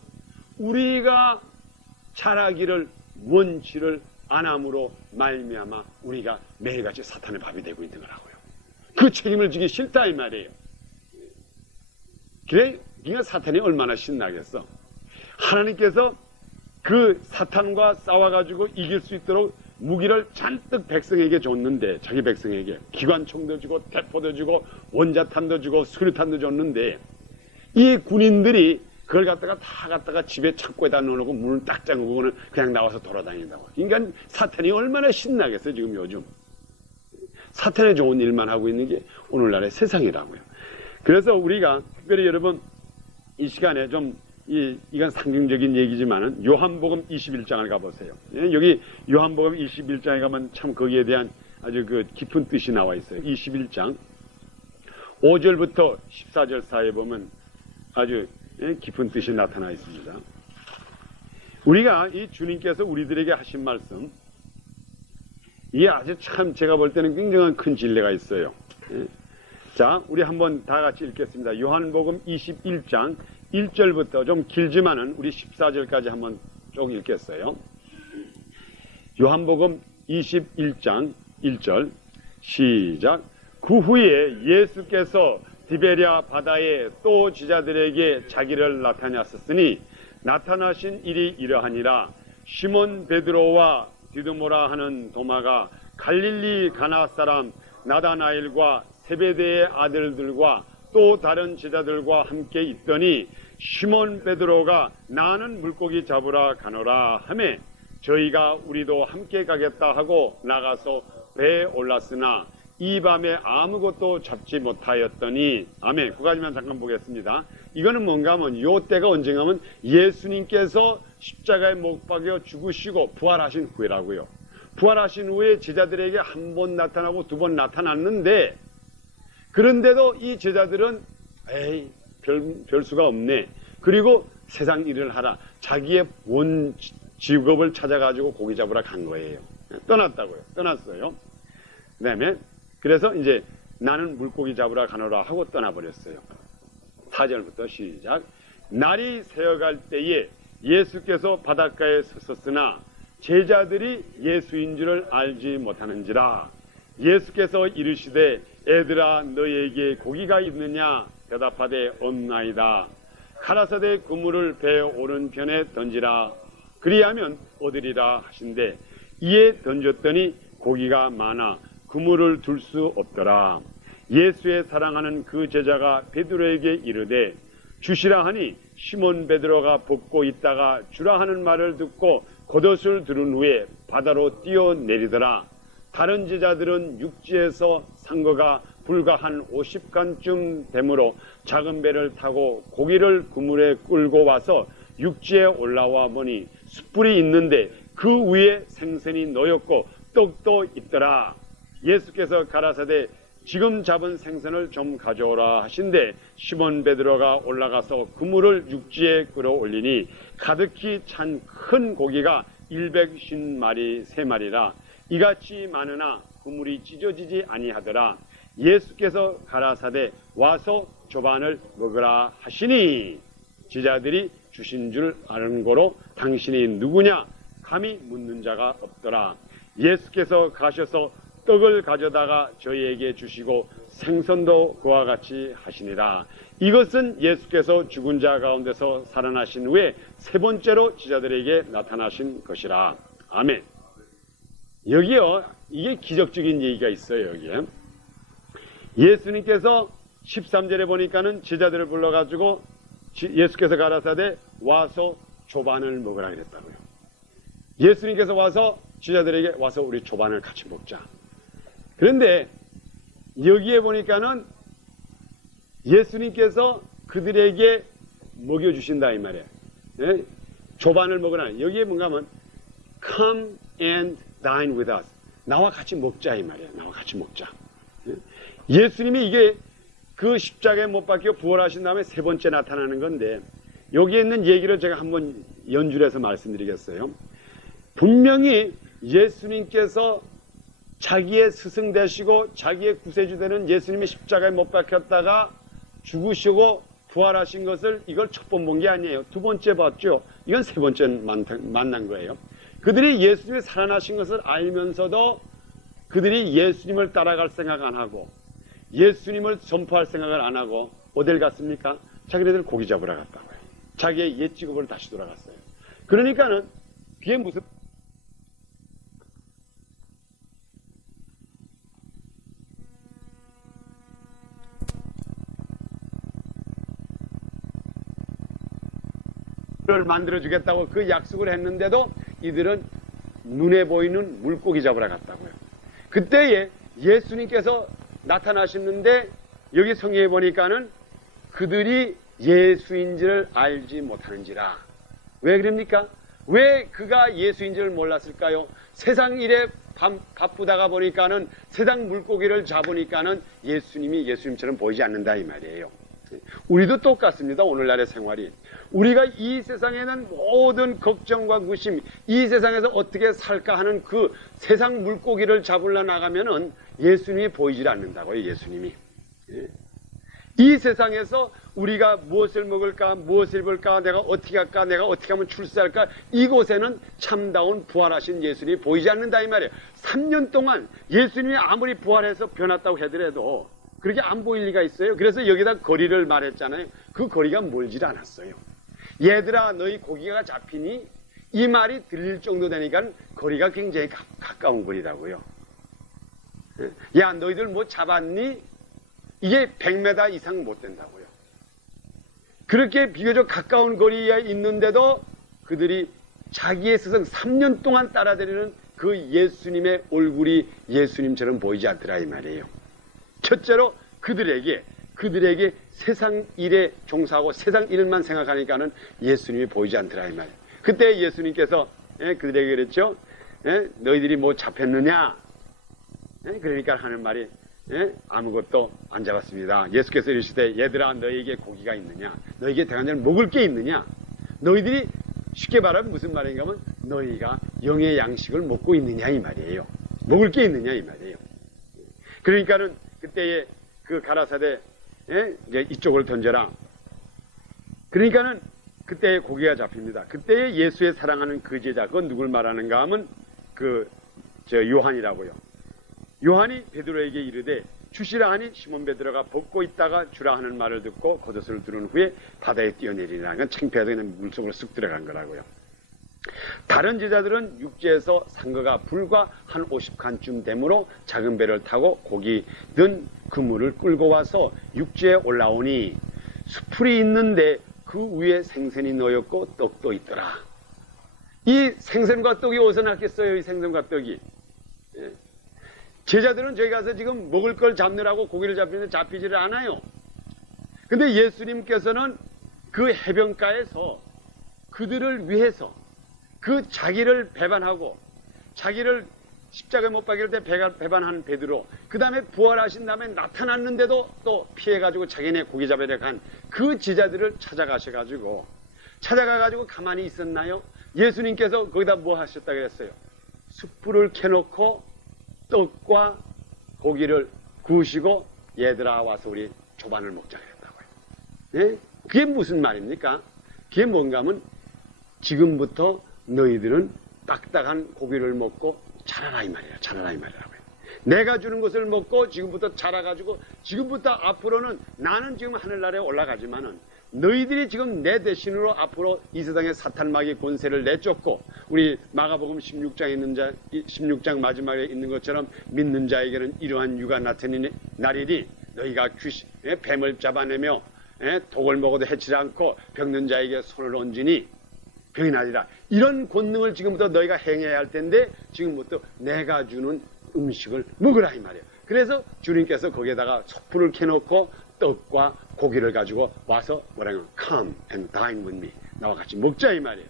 우리가 잘하기를 원치를 안 함으로 말미암아 우리가 매일같이 사탄의 밥이 되고 있는 거라고요. 그 책임을 지기 싫다 이 말이에요. 그래, 그러니까 사탄이 얼마나 신나겠어. 하나님께서 그 사탄과 싸워가지고 이길 수 있도록 무기를 잔뜩 백성에게 줬는데, 자기 백성에게 기관총도 주고 대포도 주고 원자탄도 주고 수류탄도 줬는데, 이 군인들이 그걸 갖다가 집에 창고에다 넣어놓고 문을 딱 잠그고는 그냥 나와서 돌아다닌다고. 그러니까 사탄이 얼마나 신나겠어요. 지금 요즘 사탄의 좋은 일만 하고 있는 게 오늘날의 세상이라고요. 그래서 우리가 특별히 여러분 이 시간에 좀 이건 상징적인 얘기지만은 요한복음 21장을 가보세요. 여기 요한복음 21장에 가면 참 거기에 대한 아주 그 깊은 뜻이 나와 있어요. 21장 5절부터 14절 사이에 보면 아주 깊은 뜻이 나타나 있습니다. 우리가 이 주님께서 우리들에게 하신 말씀, 이게 아주 참 제가 볼 때는 굉장한 큰 진리가 있어요. 자, 우리 한번 다 같이 읽겠습니다. 요한복음 21장 1절부터 좀 길지만은 우리 14절까지 한번 쭉 읽겠어요. 요한복음 21장 1절 시작. 그 후에 예수께서 디베랴 바다에 또 제자들에게 자기를 나타내셨으니 나타나신 일이 이러하니라. 시몬 베드로와 디두모라 하는 도마가 갈릴리 가나 사람 나다나엘과 세베대의 아들들과 또 다른 제자들과 함께 있더니 시몬 베드로가 나는 물고기 잡으러 가노라 하매 저희가 우리도 함께 가겠다 하고 나가서 배에 올랐으나 이 밤에 아무것도 잡지 못하였더니 아멘. 그까지만 잠깐 보겠습니다. 이거는 뭔가 하면 요 때가 언젠가 하면 예수님께서 십자가에 못 박여 죽으시고 부활하신 후에라고요. 부활하신 후에 제자들에게 한 번 나타나고 두 번 나타났는데, 그런데도 이 제자들은 에이 별수가 없네. 그리고 세상 일을 하라. 자기의 본 직업을 찾아가지고 고기 잡으러 간 거예요. 떠났다고요. 떠났어요. 그 다음에 그래서 이제 나는 물고기 잡으러 가노라 하고 떠나버렸어요. 4절부터 시작. 날이 새어갈 때에 예수께서 바닷가에 섰으나 제자들이 예수인 줄을 알지 못하는지라. 예수께서 이르시되 애들아 너희에게 고기가 있느냐 대답하되 없나이다. 가라사대 그물을 배 오른편에 던지라. 그리하면 얻으리라 하신대 이에 던졌더니 고기가 많아 그물을 둘 수 없더라. 예수의 사랑하는 그 제자가 베드로에게 이르되 주시라 하니 시몬 베드로가 벗고 있다가 주라 하는 말을 듣고 겉옷을 두른 후에 바다로 뛰어내리더라. 다른 제자들은 육지에서 산 거가 불과 한 50간쯤 되므로 작은 배를 타고 고기를 그물에 끌고 와서 육지에 올라와 보니 숯불이 있는데 그 위에 생선이 놓였고 떡도 있더라. 예수께서 가라사대 지금 잡은 생선을 좀 가져오라 하신대 시몬 베드로가 올라가서 그물을 육지에 끌어올리니 가득히 찬 큰 고기가 150마리 3마리라. 이같이 많으나 그물이 찢어지지 아니하더라. 예수께서 가라사대 와서 조반을 먹으라 하시니 제자들이 주신 줄 아는 고로 당신이 누구냐 감히 묻는 자가 없더라. 예수께서 가셔서 떡을 가져다가 저희에게 주시고 생선도 그와 같이 하시니라. 이것은 예수께서 죽은 자 가운데서 살아나신 후에 세 번째로 제자들에게 나타나신 것이라. 아멘. 여기요, 이게 기적적인 얘기가 있어요. 여기에 예수님께서 13절에 보니까는 제자들을 불러가지고 예수께서 가라사대 와서 조반을 먹으라 그랬다고요. 예수님께서 와서 제자들에게 와서 우리 조반을 같이 먹자. 그런데 여기에 보니까는 예수님께서 그들에게 먹여주신다 이 말이에요. 예? 조반을 먹으라. 여기에 뭔가 하면 come and dine with us. 나와 같이 먹자 이 말이에요. 나와 같이 먹자. 예? 예수님이 이게 그 십자가에 못 박혀 부활하신 다음에 세 번째 나타나는 건데 여기에 있는 얘기를 제가 한번 연줄해서 말씀드리겠어요. 분명히 예수님께서 자기의 스승 되시고 자기의 구세주 되는 예수님이 십자가에 못 박혔다가 죽으시고 부활하신 것을 이걸 첫 번 본 게 아니에요. 두 번째 봤죠. 이건 세 번째 만난 거예요. 그들이 예수님이 살아나신 것을 알면서도 그들이 예수님을 따라갈 생각 안 하고 예수님을 전파할 생각을 안 하고 어딜 갔습니까? 자기네들 고기 잡으러 갔다고요. 자기의 옛 직업으로 다시 돌아갔어요. 그러니까는 그게 무슨 를 만들어주겠다고 그 약속을 했는데도 이들은 눈에 보이는 물고기 잡으러 갔다고요. 그때에 예수님께서 나타나셨는데 여기 성경에 보니까는 그들이 예수인지를 알지 못하는지라. 왜 그럽니까? 왜 그가 예수인지를 몰랐을까요? 세상 일에 바쁘다가 보니까는 세상 물고기를 잡으니까는 예수님이 예수님처럼 보이지 않는다 이 말이에요. 우리도 똑같습니다. 오늘날의 생활이. 우리가 이 세상에는 모든 걱정과 구심, 이 세상에서 어떻게 살까 하는 그 세상 물고기를 잡으러 나가면은 예수님이 보이질 않는다고요. 예수님이. 이 세상에서 우리가 무엇을 먹을까, 무엇을 입을까, 내가 어떻게 할까, 내가 어떻게 하면 출세할까, 이곳에는 참다운 부활하신 예수님이 보이지 않는다 이 말이에요. 3년 동안 예수님이 아무리 부활해서 변했다고 하더라도 그렇게 안 보일 리가 있어요. 그래서 여기다 거리를 말했잖아요. 그 거리가 멀질 않았어요. 얘들아 너희 고기가 잡히니? 이 말이 들릴 정도 되니까 거리가 굉장히 가까운 거리라고요. 야 너희들 뭐 잡았니? 이게 100m 이상 못 된다고요. 그렇게 비교적 가까운 거리에 있는데도 그들이 자기의 스승 3년 동안 따라다니는 그 예수님의 얼굴이 예수님처럼 보이지 않더라 이 말이에요. 첫째로 그들에게 세상 일에 종사하고 세상 일만 생각하니까는 예수님이 보이지 않더라 이 말이에요. 그때 예수님께서 그들에게 그랬죠. 너희들이 뭐 잡혔느냐? 그러니까 하는 말이 아무것도 안 잡았습니다. 예수께서 이르시되 얘들아 너희에게 고기가 있느냐? 너희에게 대관절 먹을 게 있느냐? 너희들이 쉽게 말하면 무슨 말인가 하면 너희가 영의 양식을 먹고 있느냐 이 말이에요. 먹을 게 있느냐 이 말이에요. 그러니까는 그때에 그 가라사대 이쪽을 던져라. 그러니까는 그때에 고기가 잡힙니다. 그때에 예수의 사랑하는 그 제자, 그건 누굴 말하는가 하면 요한이라고요. 요한이 베드로에게 이르되 주시라 하니 시몬 베드로가 벗고 있다가 주라 하는 말을 듣고 겉옷을 두른 후에 바다에 뛰어내리라. 그건 창피하게 그냥 물속으로 쓱 들어간 거라고요. 다른 제자들은 육지에서 산 거가 불과 한 50칸쯤 되므로 작은 배를 타고 고기 든 그물을 끌고 와서 육지에 올라오니 수풀이 있는데 그 위에 생선이 놓였고 떡도 있더라. 이 생선과 떡이 어디서 났겠어요? 이 생선과 떡이. 제자들은 저기 가서 지금 먹을 걸 잡느라고 고기를 잡히는데 잡히지를 않아요. 근데 예수님께서는 그 해변가에서 그들을 위해서 그 자기를 배반하고 자기를 십자가에 못 박일 때 배반한 베드로, 그 다음에 부활하신 다음에 나타났는데도 또 피해가지고 자기네 고기 잡으러 간 그 제자들을 찾아가셔가지고 가만히 있었나요? 예수님께서 거기다 뭐 하셨다 그랬어요? 숯불을 켜놓고 떡과 고기를 구우시고 얘들아 와서 우리 조반을 먹자 그랬다고요. 예? 그게 무슨 말입니까? 그게 뭔가 하면 지금부터 너희들은 딱딱한 고기를 먹고 자라라 이 말이에요. 자라라 이 말이라고요. 내가 주는 것을 먹고 지금부터 자라가지고 지금부터 앞으로는 나는 지금 하늘나라에 올라가지만은 너희들이 지금 내 대신으로 앞으로 이 세상의 사탄마귀 권세를 내쫓고 우리 마가복음 16장 마지막에 있는 것처럼 믿는 자에게는 이러한 유가 나타내는 날이니 너희가 뱀을 잡아내며 독을 먹어도 해치지 않고 병든 자에게 손을 얹으니 병이 나리라. 이런 권능을 지금부터 너희가 행해야 할 텐데 지금부터 내가 주는 음식을 먹으라 이 말이에요. 그래서 주님께서 거기에다가 촛불을 켜놓고 떡과 고기를 가지고 와서 뭐라고 come and dine with me. 나와 같이 먹자 이 말이에요.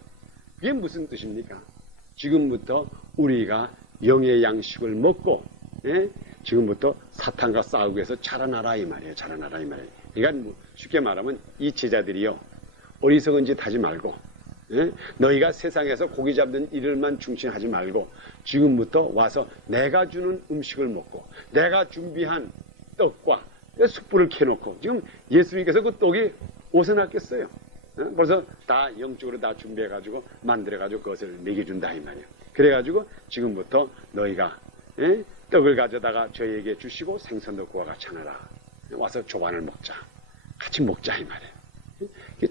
그게 무슨 뜻입니까? 지금부터 우리가 영의 양식을 먹고 지금부터 사탄과 싸우기 위해서 자라나라 이 말이에요. 자라나라 이 말이에요. 그러니까 뭐 쉽게 말하면 이 제자들이요. 어리석은 짓 하지 말고 너희가 세상에서 고기 잡는 일을만 중심하지 말고 지금부터 와서 내가 주는 음식을 먹고 내가 준비한 떡과 숯불을 켜놓고 지금 예수님께서 그 떡이 어디서 났겠어요? 벌써 다 영적으로 다 준비해가지고 만들어가지고 그것을 먹여준다 이 말이에요. 그래가지고 지금부터 너희가 떡을 가져다가 저희에게 주시고 생선도 구워 같이 하느라 와서 조반을 먹자. 같이 먹자 이 말이에요.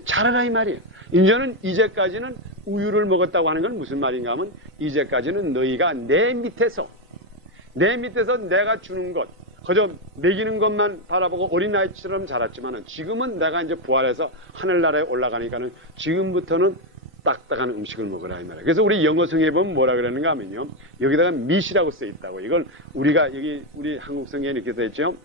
잘하라 이 말이에요. 이제는 이제까지는 우유를 먹었다고 하는 건 무슨 말인가 하면 이제까지는 너희가 내 밑에서 내가 주는 것 그저 먹이는 것만 바라보고 어린아이처럼 자랐지만은 지금은 내가 이제 부활해서 하늘나라에 올라가니까는 지금부터는 딱딱한 음식을 먹으라 이 말이에요. 그래서 우리 영어 성경에 보면 뭐라 그러는가 하면요. 여기다가 meat이라고 써 있다고. 이걸 우리가 여기 우리 한국 성경에 이렇게 써 있죠.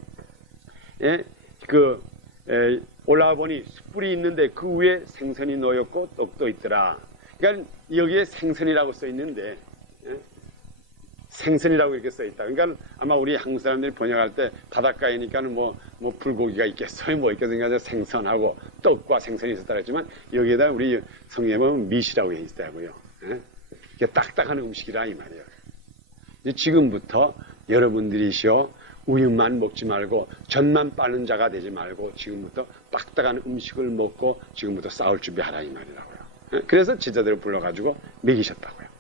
올라와 보니 숯불이 있는데 그 위에 생선이 놓였고 떡도 있더라. 그러니까 여기에 생선이라고 써 있는데 생선이라고 이렇게 써 있다. 그러니까 아마 우리 한국 사람들이 번역할 때 바닷가이니까는 뭐 불고기가 있겠어요. 뭐 있겠으니까 생선하고 떡과 생선이 있었다 그랬지만 여기에다 우리 성경에 보면 미시라고 해 있다고요. 이게 딱딱한 음식이라 이 말이에요. 지금부터 여러분들이시여 우유만 먹지 말고 전만 빠는 자가 되지 말고 지금부터 딱딱한 음식을 먹고 지금부터 싸울 준비하라 이 말이라고요. 그래서 제자들을 불러가지고 먹이셨다고요.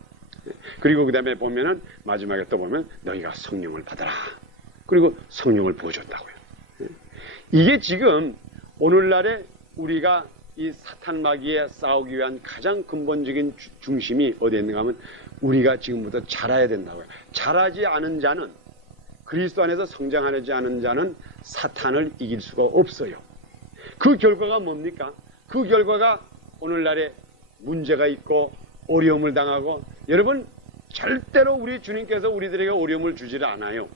그리고 그 다음에 보면은 마지막에 또 보면 너희가 성령을 받아라. 그리고 성령을 부어줬다고요. 이게 지금 오늘날에 우리가 이 사탄 마귀에 싸우기 위한 가장 근본적인 중심이 어디에 있는가 하면 우리가 지금부터 자라야 된다고요. 자라지 않은 자는 그리스도 안에서 성장하지 않은 자는 사탄을 이길 수가 없어요. 그 결과가 뭡니까? 그 결과가 오늘날에 문제가 있고 어려움을 당하고 여러분 절대로 우리 주님께서 우리들에게 어려움을 주지를 않아요.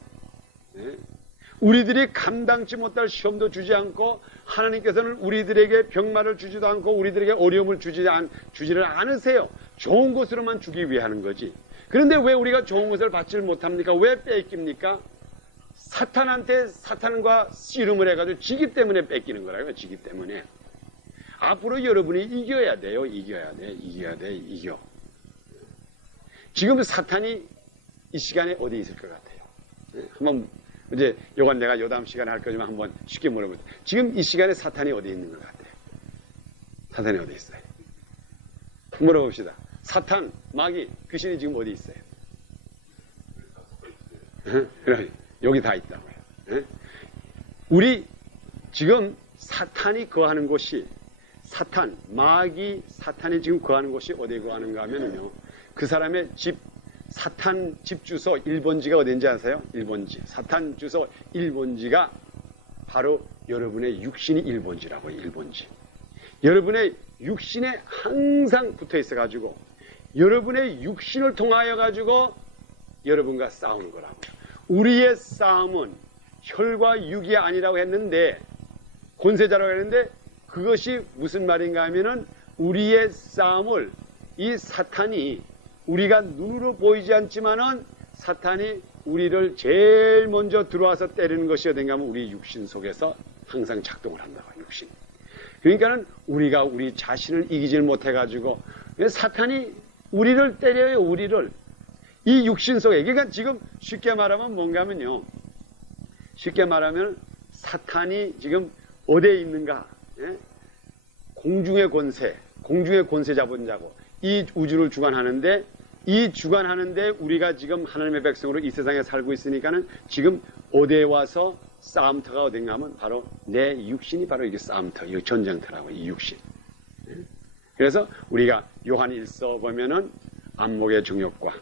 우리들이 감당치 못할 시험도 주지 않고 하나님께서는 우리들에게 병마를 주지도 않고 우리들에게 어려움을 주지를 않으세요. 좋은 것으로만 주기 위해 하는 거지. 그런데 왜 우리가 좋은 것을 받지를 못합니까? 왜 뺏깁니까? 사탄한테 사탄과 씨름을 해가지고 지기 때문에 뺏기는 거라고요. 지기 때문에. 앞으로 여러분이 이겨야 돼요. 이겨야 돼. 지금 사탄이 이 시간에 어디 있을 것 같아요? 한번 이제 요건 내가 요 다음 시간에 할 거지만 한번 쉽게 물어볼게요. 지금 이 시간에 사탄이 어디 있는 것 같아요? 사탄이 어디 있어요? 물어봅시다. 사탄, 마귀, 귀신이 지금 어디 있어요? 그래, 여기 다 있다고요. 우리 지금 사탄이 거하는 곳이 사탄, 마귀, 사탄이 지금 거하는 곳이 어디에 거하는가 하면요. 그 사람의 사탄 집 주소 1번지가 어딘지 아세요? 1번지. 사탄 주소 1번지가 바로 여러분의 육신이 1번지라고요. 1번지. 여러분의 육신에 항상 붙어 있어가지고 여러분의 육신을 통하여 가지고 여러분과 싸우는 거라고요. 우리의 싸움은 혈과 육이 아니라고 했는데 권세자라고 했는데 그것이 무슨 말인가 하면은 우리의 싸움을 이 사탄이 우리가 눈으로 보이지 않지만은 사탄이 우리를 제일 먼저 들어와서 때리는 것이 어딘가 하면 우리 육신 속에서 항상 작동을 한다고 육신. 그러니까는 우리가 우리 자신을 이기질 못해가지고 사탄이 우리를 때려요. 우리를 이 육신 속에. 그러니까 지금 쉽게 말하면 뭔가 하면요. 쉽게 말하면 사탄이 지금 어디에 있는가? 공중의 권세 잡은 자고 이 우주를 주관하는데 이 주관하는데 우리가 지금 하나님의 백성으로 이 세상에 살고 있으니까는 지금 어디에 와서 싸움터가 어딘가 하면 바로 내 육신이 바로 이게 싸움터, 이 전쟁터라고 이 육신. 그래서 우리가 요한 1서 보면은 안목의 정욕과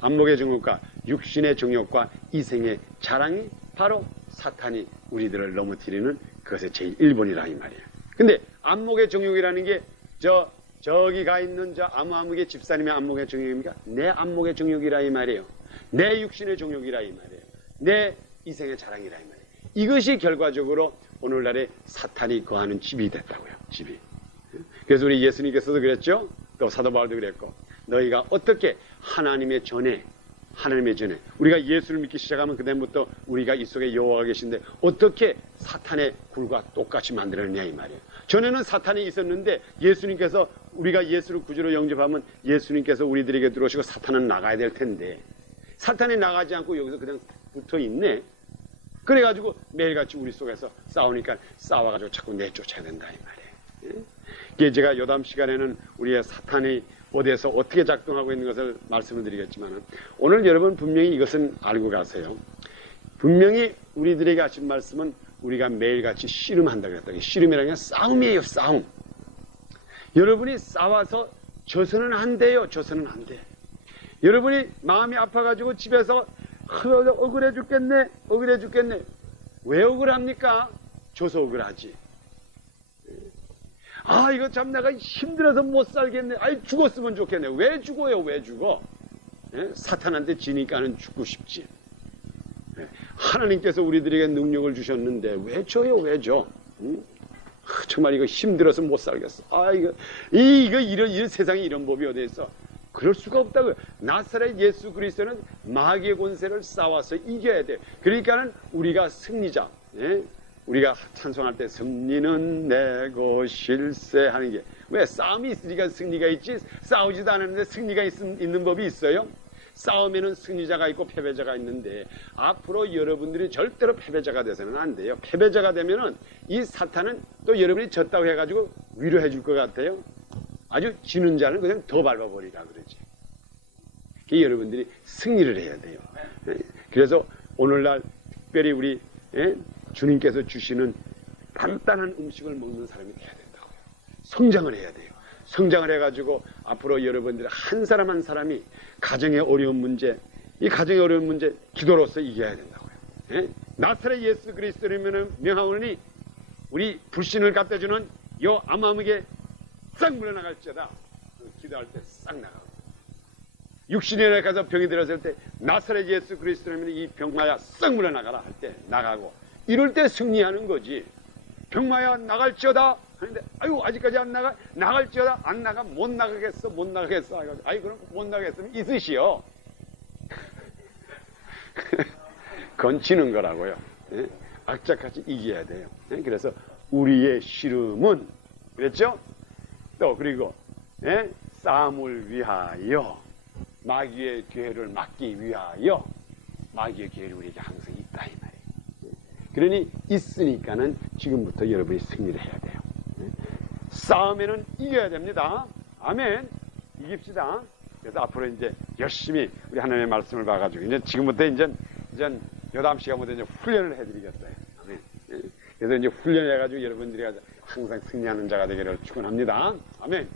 안목의 정욕과 육신의 정욕과 이생의 자랑이 바로 사탄이 우리들을 넘어뜨리는 그것의 제1번이라 이 말이에요. 근데 안목의 정욕이라는 게 저기 가 있는 저 아무의 집사님의 안목의 정욕입니까? 내 안목의 정욕이라 이 말이에요. 내 육신의 정욕이라 이 말이에요. 내 이생의 자랑이라 이 말이에요. 이것이 결과적으로 오늘날의 사탄이 거하는 집이 됐다고요. 집이. 그래서 우리 예수님께서도 그랬죠. 또 사도 바울도 그랬고, 너희가 어떻게 하나님의 전에 우리가 예수를 믿기 시작하면 그다음부터 우리가 이 속에 여호와가 계신데 어떻게 사탄의 굴과 똑같이 만들었냐 이 말이에요. 전에는 사탄이 있었는데 예수님께서, 우리가 예수를 구주로 영접하면 예수님께서 우리들에게 들어오시고 사탄은 나가야 될 텐데 사탄이 나가지 않고 여기서 그냥 붙어 있네. 그래가지고 매일같이 우리 속에서 싸우니까 싸워가지고 자꾸 내쫓아야 된다 이 말이에요. 이게 제가 요담 시간에는 우리의 사탄이 어디에서 어떻게 작동하고 있는 것을 말씀을 드리겠지만, 오늘 여러분 분명히 이것은 알고 가세요. 분명히 우리들에게 하신 말씀은 우리가 매일같이 씨름한다 그랬다. 씨름이라는 게 싸움이에요. 싸움. 여러분이 싸워서 져서는 안 돼요. 져서는 안 돼. 여러분이 마음이 아파가지고 집에서 억울해 죽겠네. 왜 억울합니까? 져서 억울하지. 아, 이거 참 내가 힘들어서 못 살겠네. 아이, 죽었으면 좋겠네. 왜 죽어요? 왜 죽어? 사탄한테 지니까는 죽고 싶지. 하나님께서 우리들에게 능력을 주셨는데 왜 줘요? 왜 줘? 정말 이거 힘들어서 못 살겠어. 아, 이런 세상에 이런 법이 어디 있어? 그럴 수가 없다고요. 나사렛 예수 그리스도는 마귀의 권세를 싸워서 이겨야 돼. 그러니까는 우리가 승리자. 우리가 찬송할 때 승리는 내 것일세 하는 게, 왜? 싸움이 있으니까 승리가 있지. 싸우지도 않았는데 승리가 있는 법이 있어요? 싸움에는 승리자가 있고 패배자가 있는데 앞으로 여러분들이 절대로 패배자가 돼서는 안 돼요. 패배자가 되면은 이 사탄은 또 여러분이 졌다고 해가지고 위로해 줄 것 같아요. 아주 지는 자는 그냥 더 밟아버리라 그러지. 여러분들이 승리를 해야 돼요. 그래서 오늘날 특별히 우리 주님께서 주시는 단단한 음식을 먹는 사람이 돼야 된다고요. 성장을 해야 돼요. 성장을 해가지고 앞으로 여러분들 한 사람 한 사람이 가정의 어려운 문제, 이 가정의 어려운 문제 기도로서 이겨야 된다고요. 나사렛 예수 그리스도를 명하오니 우리 불신을 갖다주는 요 암암에게 싹 물러나갈지어다. 기도할 때 싹 나가고, 육신에 가서 병이 들었을 때 나사렛 예수 그리스도를 이 병마야 싹 물러나가라 할 때 나가고, 이럴 때 승리하는 거지. 병마야 나갈지어다 하는데, 아유 아직까지 안 나가? 나갈지어다. 안 나가? 못 나가겠어. 아유 그럼 못 나가겠으면 있으시오. 건치는 거라고요. 악착같이 이겨야 돼요. 그래서 우리의 씨름은, 그랬죠? 또 그리고 싸움을 위하여, 마귀의 기회를 막기 위하여, 마귀의 기회를 우리에게 항상 있다 이 말이에요. 그러니 있으니까는 지금부터 여러분이 승리를 해야 돼요. 싸움에는 이겨야 됩니다. 아멘. 이깁시다. 그래서 앞으로 이제 열심히 우리 하나님의 말씀을 봐가지고 이제 지금부터 이제 요담 시간부터 이제 훈련을 해드리겠어요. 아멘. 그래서 이제 훈련해가지고 여러분들이 항상 승리하는 자가 되기를 축원합니다. 아멘.